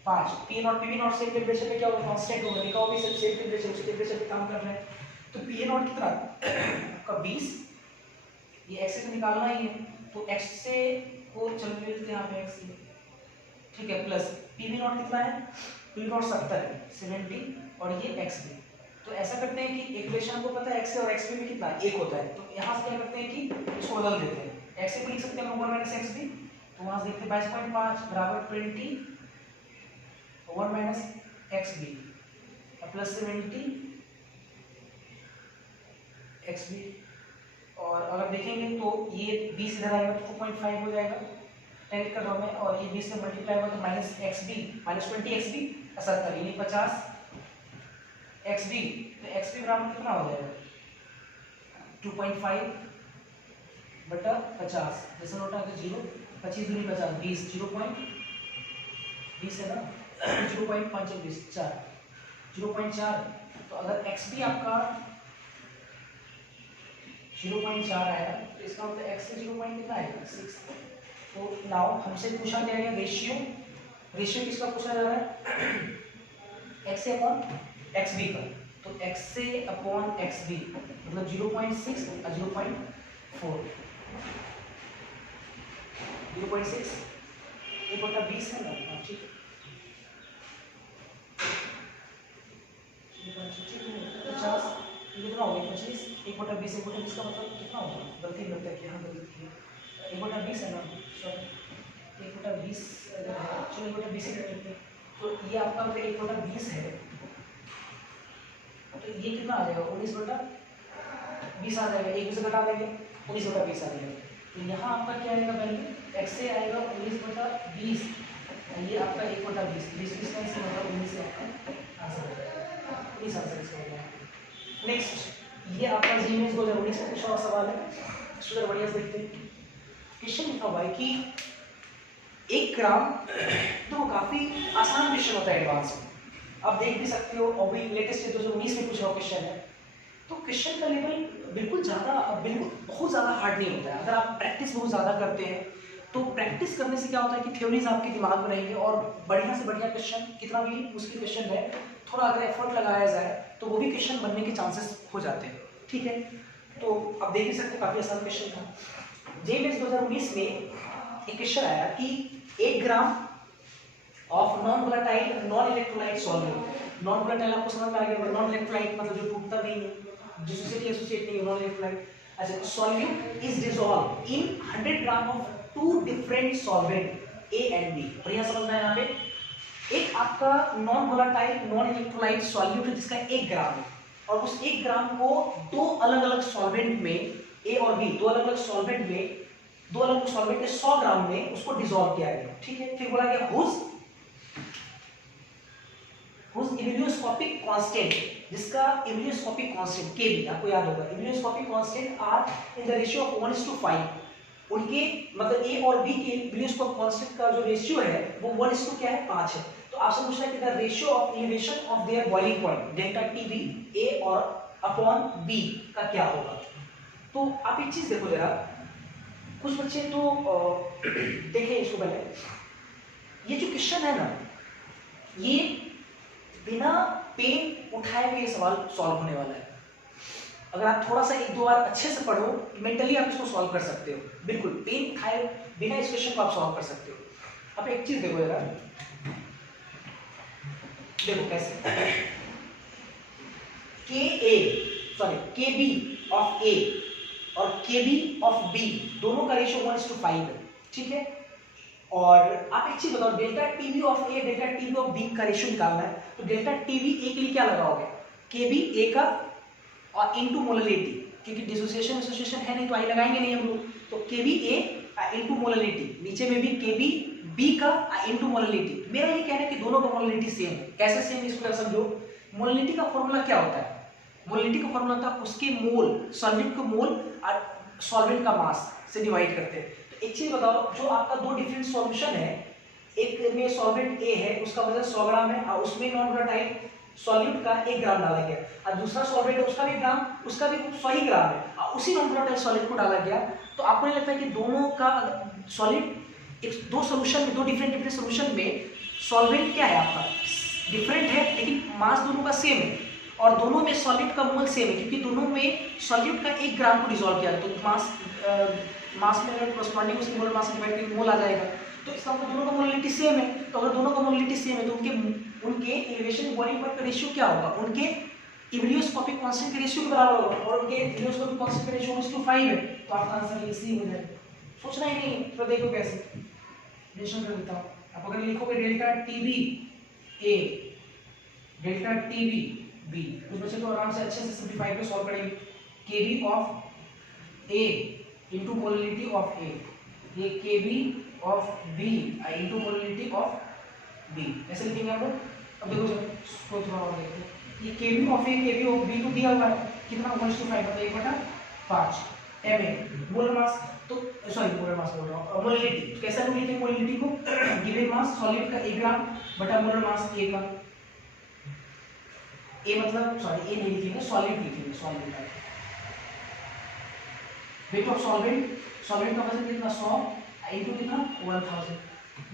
5। P not P V not same temperature पे क्या होगा, कांस्टेंट होगा, लिखा होगा सब सेम टेम्परेचर, उस टेम्परेचर पे काम कर रहे हैं। तो पी ए नॉट कितना आपका 20, ये एक्स से तो निकालना ही है, तो एक्स से को चल लेते हैं यहाँ पे एक्स, ठीक है, प्लस पी वी नॉट कितना है, पी वी नॉट 70 है, 70 और ये एक्स भी। तो ऐसा करते हैं कि इक्वेशन को पता है एक्स और एक्स भी कितना एक होता है, तो यहाँ से क्या करते हैं कि इसको बदल देते हैं, एक्स से लिख सकते हैं 1 माइनस एक्स भी, तो वहाँ से देखते हैं 22.5 बराबर 20 1 minus X B plus 70 X B. और अगर देखेंगे तो ये 20 इधर आएगा तो 2.5 हो जाएगा, डायरेक्ट कर रहा हूँ मैं, और ये 20 से मल्टीप्लाई होगा तो minus X B minus 20 X B 70 यानी 50 एक्स बी। तो एक्स बी बराबर कितना हो जाएगा 2.5 बटा 50, जैसे नोटा है 0, 25 दूनी 50 20 0.20 है ना 0.5 20 4 0.4। तो अगर एक्स बी आपका 0.4 आया तो इसका मतलब x से 0. कितना आएगा 6। तो नाउ हमसे पूछा गया है रेशियो, रेशियो किसका पूछा जा रहा है x से अपॉन एक्स बी का, तो x से अपॉन एक्स बी मतलब 0.6 और 0.4 0.6 एक बटा 20 है ना, ठीक है 50 कितना हो गया 25 1 बटा 20 1 बटा 20 का मतलब कितना होगा, गलती लगता है कि यहाँ गलती की 1 बटा 20 है ना, सॉरी 1 बटा 20 चलो 1 बटा 20 ही कर लेते हैं। तो ये आपका अगर 1 बटा 20 है तो ये कितना आ जाएगा 19 बटा 20 आ जाएगा, 1 से घटा देंगे 19 बटा 20 आ जाएगा। तो यहाँ आपका क्या आएगा वैल्यू एक्स से आएगा 19 बटा 20, ये आपका 1 बटा 20 20 का इसका मतलब 19 से आपका आंसर हो जाएगा, 19 आंसर इसका हो जाएगा। नेक्स्ट ये आपका जीएमएस 2019 से पूछा हुआ सवाल है, इसको बढ़िया से देखते हैं। क्वेश्चन लिखा हुआ है कि 1 ग्राम, तो काफी आसान क्वेश्चन होता है एडवांस में, आप देख भी सकते हो, और भी लेटेस्ट 2019 में पूछा हुआ क्वेश्चन है। तो क्वेश्चन का लेवल बिल्कुल बहुत ज़्यादा हार्ड नहीं होता है, अगर आप प्रैक्टिस बहुत ज़्यादा करते हैं तो प्रैक्टिस करने से क्या होता है कि थ्योरीज आपके दिमाग में रहेंगे, और बढ़िया से बढ़िया क्वेश्चन, कितना भी मुश्किल क्वेश्चन है, थोड़ा अगर एफर्ट लगाया जाए तो वो भी क्वेश्चन बनने के चांसेस हो जाते हैं, ठीक है। तो आप देख भी सकते काफ़ी आसान क्वेश्चन था। जेईई 2019 में एक क्वेश्चन आया कि 1 gram of non volatile non electrolyte solvent, non volatile आपको समझ में आ गया, नॉन इलेक्ट्रोलाइट मतलब जो टूटता नहीं है, जिससे एसोसिएट नहीं है, नॉन इलेक्ट्रोलाइट। अच्छा, solute is dissolve in 100 gram of 2 different solvent A and B. बढ़िया समझना है यहाँ पे, एक आपका non volatile non electrolyte solute है जिसका 1 ग्राम है, और उस 1 ग्राम को 2 अलग अलग सॉल्वेंट में ए और बी, 2 अलग अलग सॉल्वेंट में 2 अलग अलग सॉल्वेंट के 100 ग्राम में उसको डिसॉल्व किया गया, ठीक है। फिर बोला गया हुज इब्लियोस्कोपिक कांस्टेंट, जिसका इब्लियोस्कोपिक कांस्टेंट Kb आपको याद होगा, ebullioscopic constant are in the ratio of 1:5, उनके मतलब ए और बी के इब्लियोस्कोपिक कांस्टेंट का जो रेशियो है वो 1:5 क्या है 5 है। तो आपसे पूछ रहा है कि the ratio of elevation of their boiling point delta TB A और अपॉन बी का क्या होगा। तो आप एक चीज देखो जरा, कुछ बच्चे तो देखें इसको पहले, ये जो क्वेश्चन है ना, ये बिना पेन उठाए हुए ये सवाल सॉल्व होने वाला है। अगर आप थोड़ा सा 1-2 बार अच्छे से पढ़ो, मेंटली आप इसको सॉल्व कर सकते हो, बिल्कुल पेन उठाए बिना इस क्वेश्चन को आप सॉल्व कर सकते हो। अब एक चीज देखो जरा, देखो कैसे के बी ऑफ ए और के बी ऑफ बी दोनों का रेशियो 1:5 है, ठीक है। और आप एक चीज बताओ, delta TB of A delta TB of B का रेशियो निकालना है, तो डेल्टा टीबी ए के लिए क्या लगाओगे, के बी ए का और इनटू मोलरिटी, क्योंकि डिसोसिएशन एसोसिएशन है नहीं तो आई लगाएंगे नहीं हम लोग, तो के बी ए इनटू मोलरिटी, नीचे में भी के बी बी का इनटू मोलरिटी। मेरा ये कहना है कि दोनों का मोलरिटी सेम है। कैसे सेम, इसको समझो। मोलरिटी का फॉर्मूला क्या होता है, मोलरिटी का फॉर्मूला होता है उसके मोल, सॉल्वेंट को मोल और सॉल्वेंट का मास से डिवाइड करते हैं। एक चीज बताओ, जो आपका 2 डिफरेंट सॉल्यूशन है, एक में सॉल्वेंट ए है उसका वजन 100 ग्राम है और उसमें नॉन वोलेटाइल सॉल्यूट का 1 ग्राम डाला गया, और दूसरा सॉल्वेंट है उसका भी 100 ही ग्राम है और उसी नॉन वोलेटाइल सॉल्यूट को डाला गया। तो आपको नहीं लगता है कि दोनों का सॉलिड 2 सोल्यूशन में, 2 डिफरेंट सोल्यूशन में सॉल्वेंट क्या है आपका, डिफरेंट है लेकिन मास दोनों का सेम है, और दोनों में सॉलिड का मोल सेम है, क्योंकि दोनों में सॉल्यूट का 1 ग्राम को डिसॉल्व किया तो मास में अगर कॉरस्पॉन्डिंग उसकी मोल मास डिवाइड करके मोल आ जाएगा। तो इसका मतलब दोनों का मोलिटी सेम है, तो अगर दोनों का मोलिटी सेम है तो उनके एलिवेशन बॉइलिंग पॉइंट का रेशियो क्या होगा, उनके इब्रियोस्कोपिक कांस्टेंट के रेशियो के बराबर होगा, और उनके इब्रियोस्कोपिक कांस्टेंट का रेशियो 5 है, तो आपका आंसर ये सी हो जाएगा। सोचना ही नहीं, तो देखो कैसे मेंशन कर देता हूं। आप अगर लिखोगे डेल्टा टीबी ए डेल्टा टीबी बी, कुछ बच्चे तो आराम से अच्छे से सिंपलीफाई पे सॉल्व करेंगे। KB of A into molarity of A, ये KB of B into molarity of B, ऐसे लिखेंगे हम लोग। अब देखो जब इसको थोड़ा और देखते हैं, ये KB of A KB of B तो दिया हुआ है कितना 1:5 मतलब 1/5 ma मोलर मास, तो सॉरी मोलर मास बोल रहा हूँ, मोलरिटी। तो कैसा लिखते हैं मोलरिटी को, गिवन मास सॉलिड का 1 ग्राम बटा मोलर मास 1 ग्राम। ए मतलब सॉरी ए नहीं लिखेंगे, सॉलिड लिखेंगे, सॉलिड का वेट ऑफ सॉल्वेंट, सॉल्वेंट का वजन कितना 100 इनटू कितना 1000।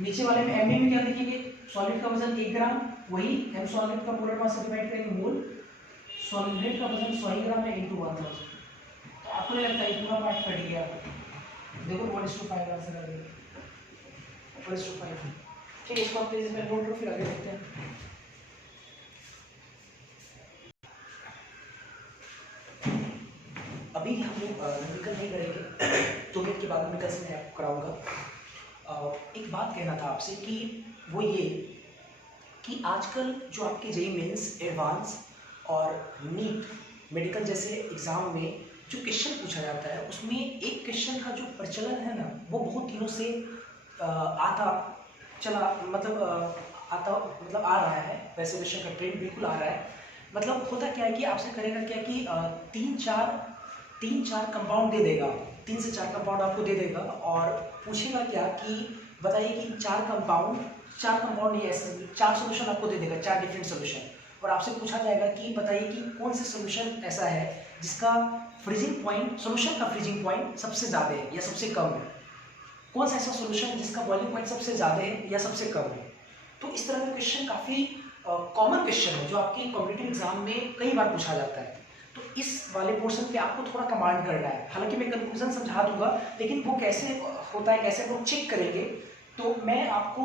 नीचे वाले में एमए में क्या लिखेंगे, सॉलिड का वजन 1 ग्राम, वही एम सॉलिड का मोलर मास से डिवाइड करेंगे मोल, सॉलिड का वजन 100 ग्राम है इनटू 1000। तो आपको नहीं लगता है पूरा पार्ट कट गया, देखो 1:5 आंसर आ गया 1:5। ठीक है, इसको आप प्लीज इसमें नोट करो, फिर आगे देखते हैं। अभी हम लोग न्यूमेरिकल नहीं करेंगे, 2 मिनट के बाद न्यूमेरिकल से मैं आपको कराऊंगा। एक बात कहना था आपसे कि वो ये कि आजकल जो आपके जेईई मेंस, एडवांस और नीट मेडिकल जैसे एग्ज़ाम में जो क्वेश्चन पूछा जाता है, उसमें एक क्वेश्चन का जो प्रचलन है ना, वो बहुत दिनों से आता आ रहा है। वैसे क्वेश्चन का ट्रेंड बिल्कुल आ रहा है। मतलब होता क्या है कि आपसे करेगा क्या कि 3-4 कंपाउंड दे देगा, 3 से 4 कंपाउंड आपको दे देगा, और पूछेगा क्या कि बताइए कि 4 कंपाउंड नहीं, ऐसे 4 सोल्यूशन आपको दे देगा, 4 डिफरेंट सोल्यूशन, और आपसे पूछा जाएगा कि बताइए कि कौन से सोल्यूशन ऐसा है जिसका फ्रीजिंग पॉइंट, सोल्यूशन का फ्रीजिंग पॉइंट सबसे ज़्यादा है या सबसे कम है, कौन सा ऐसा सोल्यूशन जिसका बॉइलिंग पॉइंट सबसे ज़्यादा है या सबसे कम है। तो इस तरह का क्वेश्चन काफ़ी कॉमन क्वेश्चन है जो आपके कॉम्पिटिटिव एग्जाम में कई बार पूछा जाता है। तो इस वाले पोर्शन पे आपको थोड़ा कमांड करना है। हालांकि मैं कंक्लूजन समझा दूंगा, लेकिन वो कैसे होता है, कैसे वो चेक करेंगे, तो मैं आपको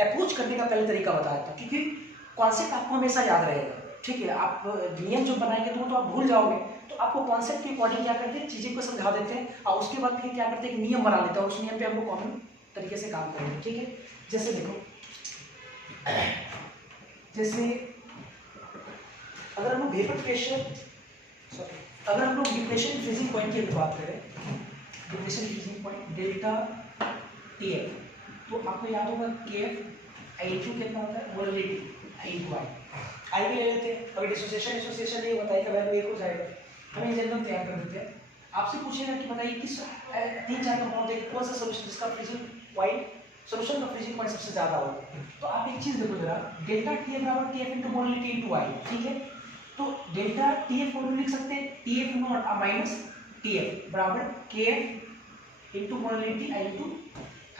अप्रोच करने का पहले तरीका बता देता हूँ, क्योंकि कॉन्सेप्ट आपको हमेशा याद रहेगा। ठीक है, आप नियम जो बनाएंगे तो आप भूल जाओगे, तो आपको कॉन्सेप्ट के अकॉर्डिंग क्या करते हैं, चीज़ें को समझा देते हैं, और उसके बाद फिर क्या करते हैं, एक नियम बना लेते हैं, और उस नियम पे हम लोग कॉमन तरीके से काम करेंगे। ठीक है, जैसे देखो, जैसे अगर हम लोग वेपर प्रेशर, अगर हम लोग डिप्रेशन फ्रीजिंग पॉइंट की बात करें, depression freezing point delta TF, तो आपको याद होगा केएफ आई2 कितना होता है, मोलरिटी आई2 आई भी ले लेते हैं। अगर डिसोसिएशन नहीं होता है का वैल्यू 1 हो जाएगा, हमें जनरल तैयार कर देते हैं। आपसे पूछेगा कि बताइए किस 3-4 कंपाउंड देख कौन सा सोल्यूशन जिसका फ्रीजिंग पॉइंट, सोल्यूशन का फ्रीजिंग पॉइंट सबसे ज्यादा होगा। तो आप एक चीज देखो जरा, डेल्टा टीएफ बराबर टीएफ इनटू मोलरिटी इनटू आई। ठीक है, तो डेल्टा टीएफ को लिख सकते हैं टीएफ नॉट माइनस टीएफ बराबर KF into molarity I into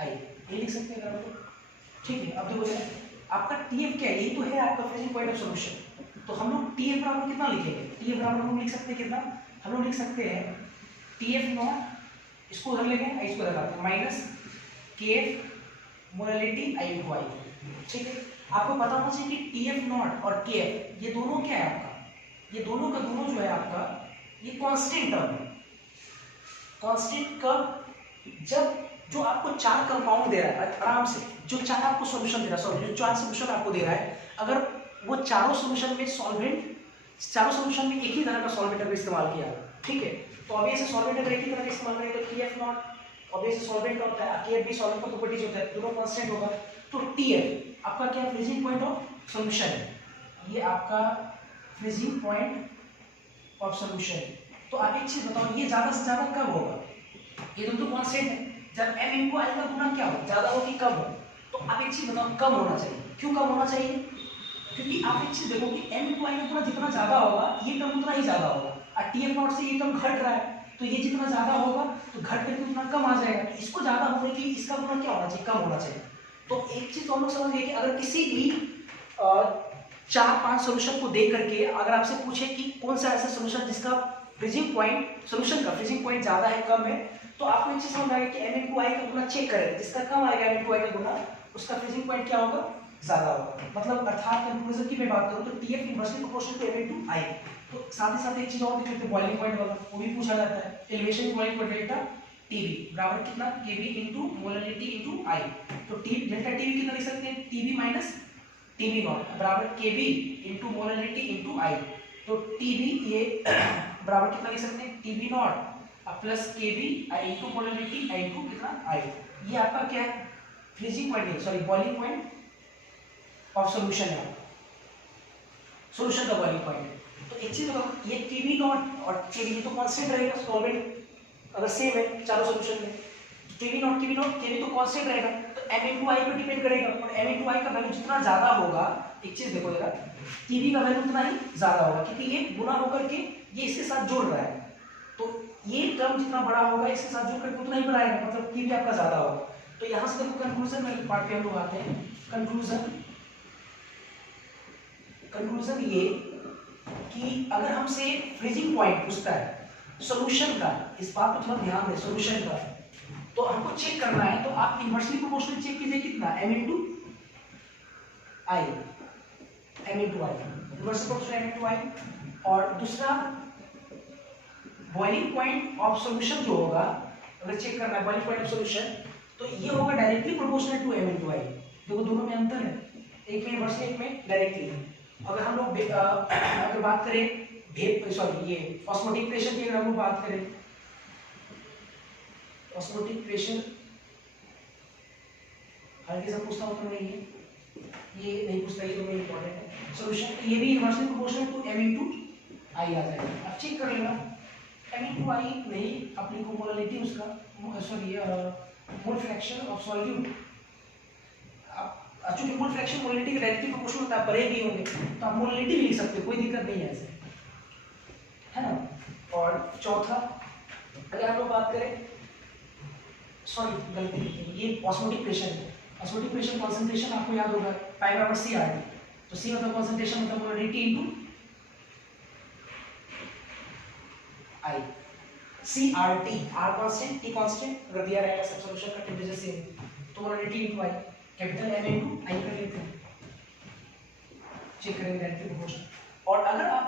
I, ये लिख सकते हैं बराबर। ठीक है, अब देखो जरा आपका टीएफ क्या है, ये तो है आपका फ्रीजिंग पॉइंट ऑफ सॉल्यूशन। तो हम लोग टीएफ बराबर कितना लिखेंगे, टीएफ बराबर हम लिख सकते हैं कितना, हम लोग लिख सकते हैं टीएफ नॉट, इसको उधर लेंगे, इसको उधर लाते हैं, minus KF molarity I into I. ठीक है, आपको पता होना चाहिए कि टीएफ नॉट और केएफ ये दोनों क्या है आपका, ये दोनों का दोनों जो है आपका ये कांस्टेंट टर्म है। कांस्टेंट कब, जब जो आपको 4 कंपाउंड दे रहा है आराम से, जो 4 आपको सॉल्यूशन दे रहा है, जो 4 सॉल्यूशन आपको दे रहा है, अगर वो चारों सॉल्यूशन में सॉल्वेंट, चारों सॉल्यूशन में एक ही तरह का सॉल्वेंट अगर इस्तेमाल किया, ठीक है, तो ऑब्वियसली सॉल्वेंट अगर एक ही तरह का इस्तेमाल करेंगे तो टीएफ नॉट ऑब्वियसली सॉल्वेंट होता है, केएफ भी सॉल्वेंट का प्रॉपर्टीज होता है, दोनों कांस्टेंट होगा। तो टीएफ आपका क्या फ्रीजिंग पॉइंट ऑफ सॉल्यूशन है, ये आपका फ्रीजिंग पॉइंट ऑफ सॉल्यूशन। तो आप एक चीज बताओ, ये ज्यादा से ज्यादा कब होगा, ये दोनों तो कांस्टेंट है, जब m इनटू i का गुना क्या हो, ज्यादा हो कि कम हो। तो आप एक चीज बताओ, कम होना चाहिए। क्यों कम होना चाहिए, क्योंकि आप एक चीज देखो कि m इनटू i का गुना जितना ज्यादा होगा ये टर्म उतना ही ज्यादा होगा, और टीएफ नॉट से ये टर्म घट रहा है, तो ये जितना ज्यादा होगा तो घट करके उतना कम आ जाएगा। तो इसको ज्यादा होने के लिए इसका गुना क्या होना चाहिए, कम होना चाहिए। तो एक चीज तो हम लोग समझ गए कि अगर किसी भी 4-5 सोल्यूशन को देख करके अगर आपसे पूछे कि कौन सा ऐसा सोल्यूशन जिसका फ्रीजिंग पॉइंट, सोल्यूशन का फ्रीजिंग पॉइंट ज्यादा है कम है, तो आपको एक चीज समझ आएगा कि m/i का गुना चेक करें, जिसका कम आएगा m/i का गुना उसका फ्रीजिंग पॉइंट क्या होगा, ज्यादा होगा। मतलब अर्थात कंक्लूजन की मैं बात करूं तो TF inversely proportional to m/i। तो साथ ही साथ एक चीज और देख लेते हैं, बॉइलिंग पॉइंट वाला, वो भी पूछा जाता है। एलिवेशन की बॉइलिंग पॉइंट डेल्टा TB बराबर कितना, Kb into molarity into I। तो T डेल्टा TB कितना लिख सकते हैं, TB माइनस TB नॉट बराबर Kb into molarity into I। तो TB ये बराबर कितना लिख सकते हैं, TB not plus Kb into molarity into कितना I। ये आपका क्या है, फ्रीजिंग पॉइंट है, sorry boiling point of solution है, सॉल्यूशन का बॉइलिंग पॉइंट है। तो एक चीज ये TB नॉट और Kb ये तो कांस्टेंट रहेगा सॉल्वेंट अगर सेम है चारों सॉल्यूशन में, TB नॉट Kb तो कांस्टेंट रहेगा, तो m/i पे डिपेंड करेगा, और m/i का वैल्यू जितना ज्यादा होगा, एक चीज देखो जरा, TB का वैल्यू उतना ही ज्यादा होगा, क्योंकि ये गुना होकर के ये इसके साथ जोड़ रहा है, तो ये टर्म जितना बड़ा होगा इसके साथ जोड़ करके उतना ही बड़ा आएगा, मतलब TB आपका ज्यादा होगा। तो यहां से देखो कंक्लूजन में पार्ट पे हम लोग आते हैं। कंक्लूजन ये कि अगर हमसे फ्रीजिंग पॉइंट पूछता है सॉल्यूशन का, इस बात पर थोड़ा ध्यान दें, सॉल्यूशन का तो हमको चेक करना है, तो आप इनवर्सली प्रोपोर्शनल चेक कीजिए कितना, m into i, inversely proportional m into i। और दूसरा बॉइलिंग पॉइंट ऑफ सॉल्यूशन जो होगा, अगर चेक करना है बॉइलिंग पॉइंट ऑफ सॉल्यूशन, तो ये होगा directly proportional to m into i। देखो दोनों में अंतर है, एक में इनवर्सली एक में डायरेक्टली। अगर हम लोग अगर बात करें सॉरी ये ऑस्मोटिक प्रेशर की अगर हम लोग बात करें, ऑस्मोटिक प्रेशर हल्के से पूछता हूं तो नहीं है, ये नहीं पूछता, ये तो मेरे इंपॉर्टेंट है। सॉल्यूशन ये भी inversely proportional to m into i आ जाएगा। अब चेक कर लेना, m into i नहीं अपनी को मोलरिटी उसका, sorry mole fraction of solute, अब चूंकि मोल फ्रैक्शन मोलरिटी के डायरेक्टली प्रोपोर्शनल होता है, परे भी होंगे, तो आप मोलरिटी भी लिख सकते हो, कोई दिक्कत नहीं है ऐसे, है ना। और चौथा अगर हम लोग बात करें, सॉरी गलती, ये ऑस्मोटिक प्रेशर है, ऑस्मोटिक प्रेशर कंसंट्रेशन आपको याद होगा पाई बराबर CRT, तो C मतलब कंसंट्रेशन मतलब molarity into I, CRT, R constant T constant अगर दिया रहेगा सब सॉल्यूशन का टेंपरेचर सेम, तो molarity into I, capital M into I कर लेते हैं, चेक करेंगे डायरेक्टली प्रोपोर्शनल। और अगर आप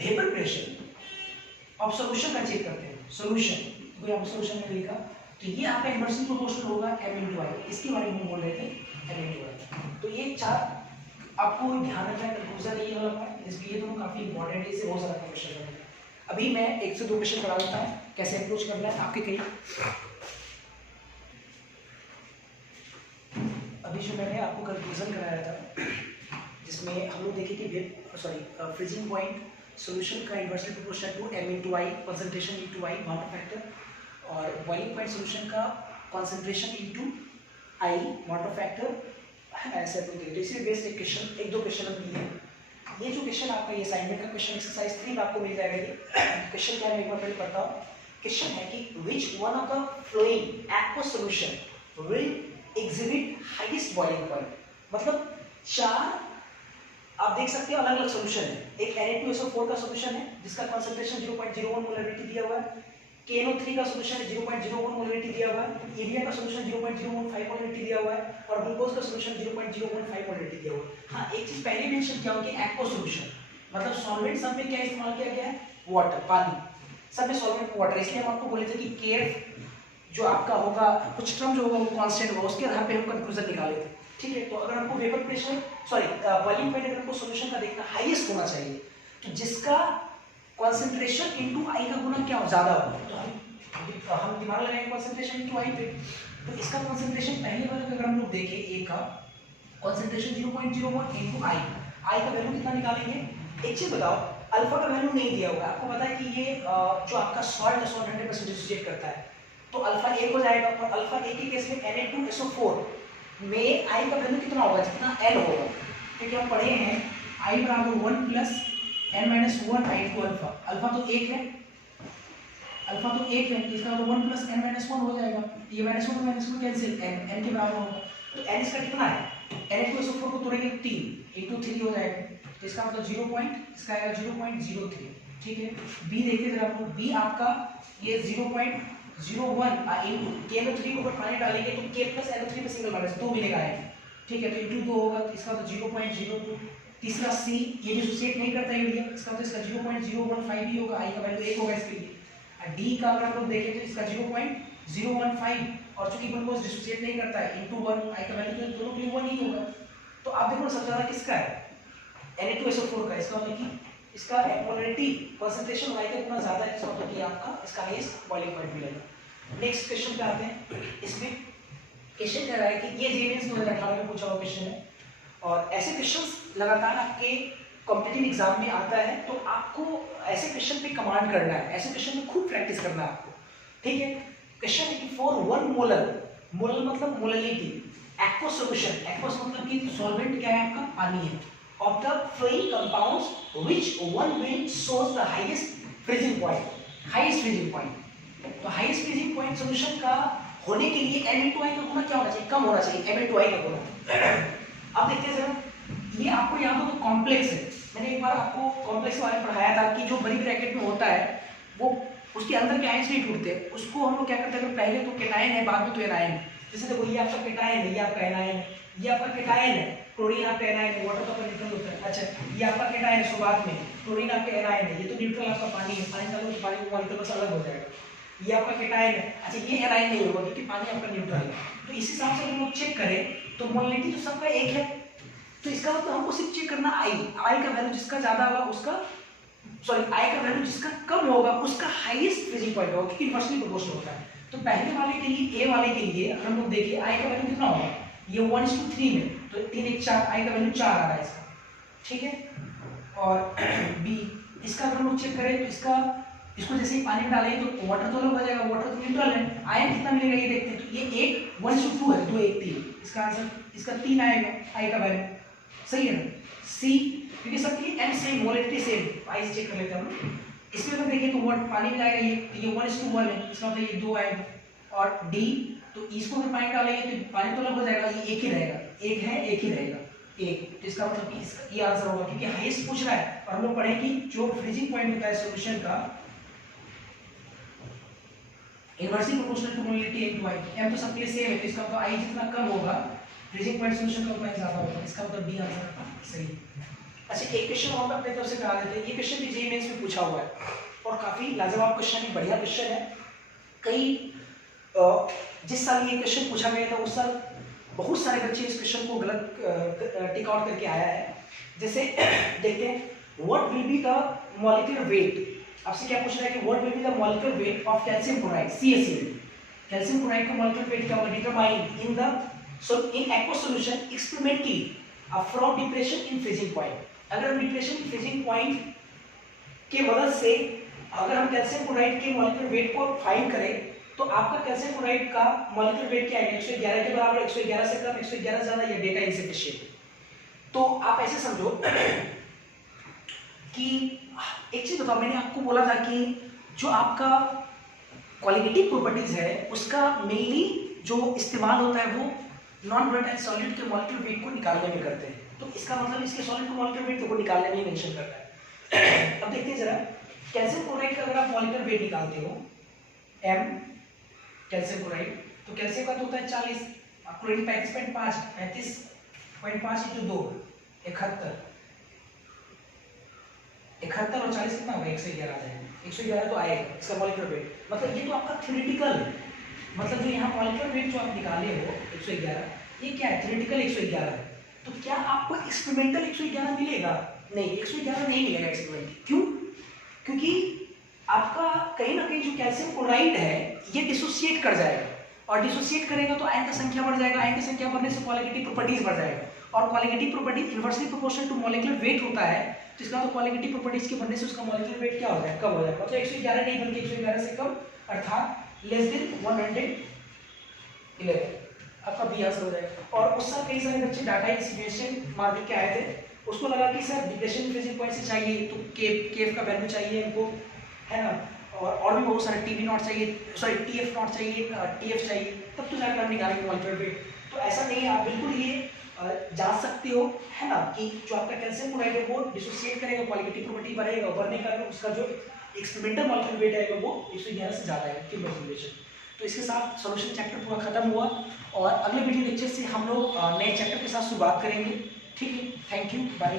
वेपर प्रेशर ऑफ सॉल्यूशन का चेक करते हैं, सॉल्यूशन कोई आप सॉल्यूशन में लिखा, तो ये आपका इनवर्सली प्रोपोर्शनल होगा m into i, इसके बारे में हम बोल रहे थे m into i। तो ये चार आपको ध्यान रखना है, कंक्लूजन ये वाला पॉइंट, इसलिए ये दोनों काफी इंपॉर्टेंट है, इससे बहुत सारा क्वेश्चन बनेगा। अभी मैं 1 से 2 क्वेश्चन करा देता हूं, कैसे अप्रोच करना है आपके कई। अभी जो मैंने आपको कंक्लूजन कराया था, जिसमें हम लोग देखे कि फ्रीजिंग पॉइंट सॉल्यूशन का inversely proportional to m into i, concentration into i water factor, और बॉइलिंग पॉइंट सॉल्यूशन का concentration into i water factor, ऐसे तो देखिए इसी बेस्ड एक क्वेश्चन, 1-2 क्वेश्चन मिल गए। ये जो क्वेश्चन आपका ये असाइनमेंट का क्वेश्चन एक्सरसाइज 3 में आपको मिल जाएगा। ये क्वेश्चन क्या है, मैं एक बार पहले पढ़ता हूं। क्वेश्चन है कि which one of the flowing aqueous solution will exhibit highest boiling point, मतलब 4 आप देख सकते हो अलग अलग सॉल्यूशन है। एक Na2SO4 का सॉल्यूशन है जिसका कंसंट्रेशन 0.01 मोलरिटी दिया हुआ है, KNO3 का सॉल्यूशन है 0.01 मोलरिटी दिया हुआ है, यूरिया का सॉल्यूशन 0.015 मोलरिटी दिया हुआ है, और ग्लूकोज का सॉल्यूशन 0.015 मोलरिटी दिया हुआ है। हाँ, एक चीज पहले मेंशन किया होगा कि एक्वा सॉल्यूशन मतलब सॉल्वेंट, सब में क्या इस्तेमाल किया गया है, वाटर, पानी, सब में सॉल्वेंट वाटर। इसलिए हम आपको बोले थे कि Kf जो आपका होगा, कुछ टर्म जो होगा वो कांस्टेंट होगा, उसके आधार पे हम कंक्लूजन निकाले थे, ठीक है। तो अगर हमको वेपर प्रेशर बॉइलिंग पॉइंट अगर हमको सॉल्यूशन का देखना हाईएस्ट होना चाहिए, तो जिसका कंसंट्रेशन इनटू आई का गुना क्या ज्यादा होगा, तो हम दिमाग लगाएंगे कंसंट्रेशन इनटू आई पे। तो इसका कंसंट्रेशन पहले वाले अगर हम लोग देखें, ए का कंसंट्रेशन 0.01 इनटू आई का वैल्यू कितना निकालेंगे। एक चीज बताओ, अल्फा का वैल्यू नहीं दिया हुआ है, आपको पता है कि ये जो आपका सॉल्ट है 100% डिसोसिएट करता है, तो अल्फा 1 हो जाएगा। और अल्फा 1 के केस में Na2SO4 में आई का वैल्यू कितना होगा, जितना n होगा, क्योंकि हम पढ़े हैं i बराबर 1 plus n-1 i to alpha. Alpha तो 1 है, इसका मतलब 1 प्लस n-1 हो जाएगा। ये -1 कैंसिल, n के बराबर होगा। तो n इसका कितना है, Na2SO4 को तोड़ेंगे 3 × 3 हो जाएगा, तो इसका मतलब 0 पॉइंट, इसका आएगा 0.03, ठीक है। बी देखिए जरा आप लोग, बी आपका ये 0.01 KNO3 के ऊपर पानी डालेंगे तो K + NO3 पे सिंगल माइनस 2 मिलेगा है, ठीक है, तो इंटू 2 होगा, तो इसका तो 0.02। तीसरा सी, ये डिसोसिएट नहीं करता है यूरिया, इसका तो इसका 0.015 ही होगा, आई का वैल्यू 1 होगा इसके लिए। और डी का अगर आप लोग देखें तो इसका 0.015, और चूंकि ग्लूकोज डिसोसिएट नहीं करता है, इंटू 1, आई का वैल्यू तो दोनों के लिए 1 ही होगा। तो आप देखो सबसे ज्यादा किसका है, Na2SO4 का, इसका मतलब कि इसका मोलरिटी कंसंट्रेशन y का गुना ज्यादा है, इसका मतलब कि आपका इसका हाईएस्ट बॉइलिंग पॉइंट मिलेगा। नेक्स्ट क्वेश्चन पे आते हैं। इसमें क्वेश्चन कह रहा है कि ये जेईई 2018 में पूछा हुआ क्वेश्चन है, और ऐसे क्वेश्चंस लगातार आपके कॉम्पिटिटिव एग्जाम में आता है, तो आपको ऐसे क्वेश्चन पे कमांड करना है, ऐसे क्वेश्चन में खूब प्रैक्टिस करना है आपको, ठीक है। क्वेश्चन है कि फॉर 1 मोलर, मोलर मतलब मोलरिटी, एक्वस सॉल्यूशन, एक्वस मतलब कि सॉल्वेंट क्या है आपका, पानी है, of the flowing compounds which one will shows the highest freezing point, highest freezing point। तो highest freezing point solution का होने के लिए M/I का गुना क्या होना चाहिए, कम होना चाहिए M/I का गुना। अब देखते हैं जरा, ये आपको याद हो तो कॉम्प्लेक्स है, मैंने एक बार आपको कॉम्प्लेक्स के बारे में पढ़ाया था कि जो बड़ी ब्रैकेट में होता है वो उसके अंदर के आयंस नहीं टूटते, उसको हम लोग क्या करते हैं, पहले तो केटायन है बाद में तो एनायन है। जैसे देखो ये आपका केटायन है, ये आपका एनायन है, ये आपका केटायन है, क्लोरीन आपका एनायन है, वाटर का न्यूट्रल होता है, अच्छा ये आपका केटायन है शुरुआत में, क्लोरीन आपका एनायन है, ये तो न्यूट्रल आपका पानी है, पानी डालो तो पानी का मॉलिक्यूल बस अलग हो जाएगा। ये आपका केटायन है, अच्छा ये एनायन नहीं होगा क्योंकि पानी आपका न्यूट्रल है। तो इस हिसाब से हम लोग चेक करें तो मोलरिटी तो सबका एक है, तो इसका मतलब हमको सिर्फ चेक करना आई का वैल्यू जिसका ज्यादा होगा उसका, सॉरी आई का वैल्यू जिसका कम होगा उसका हाईएस्ट फ्रीजिंग पॉइंट होगा, क्योंकि इनवर्सली प्रोपोर्शनल होता है। तो पहले वाले के लिए, ए वाले के लिए अगर हम लोग देखिए आई का वैल्यू कितना होगा, ये 1:3 में, तो 3 1 4, आई का वैल्यू 4 आ रहा है इसका, ठीक है। और बी, इसका अगर हम लोग चेक करें तो इसका, इसको जैसे ही पानी में डालेंगे तो वाटर तो अलग हो जाएगा, वाटर तो न्यूट्रल है, आयन कितना मिलेगा ये देखते हैं, तो ये 1:2 है, 2 1 3, इसका आंसर इसका 3 आएगा आई का वैल्यू, सही है ना। सी, क्योंकि सबकी m same, molarity same, i check कर लेते हैं हम। इसमें अगर देखें तो वाटर पानी में जाएगा ये 1:1 है, इसका मतलब ये 2 आएगा। और डी, तो इसको अगर पानी डालेंगे तो पानी तो अलग हो जाएगा, ये एक ही रहेगा, एक है एक ही रहेगा, एक, तो इसका मतलब कि इसका ये आंसर होगा, क्योंकि हाईएस्ट पूछ रहा है। और हम लोग पढ़े कि जो फ्रीजिंग पॉइंट होता है सॉल्यूशन का, inversely proportional to molarity into i, m तो सबके लिए सेम है, तो इसका मतलब आई जितना कम होगा फ्रीजिंग पॉइंट सॉल्यूशन का उतना ज्यादा होगा, इसका मतलब बी आंसर सही। अच्छा एक क्वेश्चन और अपने तरफ से करा देते हैं, ये क्वेश्चन भी जेईई मेंस में पूछा हुआ है और काफी लाजवाब क्वेश्चन है, बढ़िया क्वेश्चन है। कई जिस साल ये क्वेश्चन पूछा गया था उस साल बहुत सारे बच्चे इस क्वेश्चन को गलत टिक आउट करके आया है। जैसे देखते हैं what will be the molecular weight, आपसे क्या पूछ रहा है कि what will be the molecular weight of calcium chloride CaCl, calcium chloride का मॉलिक्यूलर वेट क्या होगा, determine in the in aqueous solution experimentally from depression in freezing point। अगर हम डिप्रेशन in freezing point के मदद से अगर हम कैल्शियम क्लोराइड के मॉलिक्यूलर वेट को फाइंड करें तो आपका कैल्शियम क्लोराइड का मॉलिक्यूलर वेट क्या है, 111 के बराबर, 111 से कम, 111 ज्यादा, या डेटा इनसफिशिएंट। तो आप ऐसे समझो कि एक चीज बताओ, मैंने आपको बोला था कि जो आपका क्वालिटेटिव प्रॉपर्टीज है उसका मेनली जो इस्तेमाल होता है वो नॉन वोलेटाइल सॉलिड के मॉलिक्यूलर वेट को निकालने में करते हैं। तो इसका मतलब इसके सॉलिड के मॉलिक्यूलर वेट को निकालने में ही मेंशन करता है। अब देखते हैं जरा, कैल्शियम क्लोराइड का अगर आप मॉलिक्यूलर वेट निकालते हो m कैल्शियम क्लोराइड, तो कैल्शियम का तो होता है 40, क्लोरीन 35.5, 35.5 × 2 71, 71 और 40 कितना होगा, 111 आ जाएगा, 111 तो आएगा इसका मॉलिक्यूलर वेट। मतलब ये तो आपका थ्योरेटिकल है, मतलब जो यहाँ मॉलिक्यूलर वेट जो आप निकाले हो 111, ये क्या है, थ्योरेटिकल 111 है। तो क्या आपको एक्सपेरिमेंटल 111 मिलेगा, नहीं 111 नहीं मिलेगा एक्सपेरिमेंटल। क्यों, क्योंकि आपका कहीं ना कहीं जो कैल्शियम क्लोराइड है ये डिसोसिएट कर जाएगा, और डिसोसिएट करेगा तो आयन का संख्या बढ़ जाएगा, आयन की संख्या बढ़ने से क्वालिटेटिव प्रॉपर्टीज बढ़ जाएगा, और qualitative properties inversely proportional to molecular weight होता है, तो इसका तो क्वालिटेटिव प्रॉपर्टीज के बढ़ने से उसका मॉलिक्यूलर वेट क्या हो जाएगा, कम हो जाएगा। तो 111 नहीं बल्कि 111 से कम, अर्थात लेस देन 111, आपका बी आंसर हो जाएगा। और उस साल कई सारे बच्चे डाटा इंसिनुएशन मार्केट के आए थे, उसको लगा कि सर डिप्रेशन फ्रीजिंग पॉइंट से चाहिए तो केफ का वैल्यू चाहिए हमको, है ना, और भी बहुत सारे टीवी नॉट चाहिए, सॉरी टीएफ नॉट चाहिए, टीएफ चाहिए, तब तो जाकर हम निकालेंगे मॉलिक्यूलर वेट। तो ऐसा नहीं है, आप बिल्कुल ये जान सकते हो, है ना, कि जो आपका कैल्शियम क्लोराइड है वो डिसोसिएट करेगा, क्वालिटेटिव प्रॉपर्टी बढ़ेगा, बढ़ने का उसका जो एक्सपेरिमेंटल मॉलिक्यूलर वेट आएगा वो 111 से ज़्यादा है क्यूब कंसंट्रेशन। तो इसके साथ सॉल्यूशन चैप्टर पूरा खत्म हुआ और अगले वीडियो लेक्चर से हम लोग नए चैप्टर के साथ शुरुआत करेंगे। ठीक है, थैंक यू, बाय।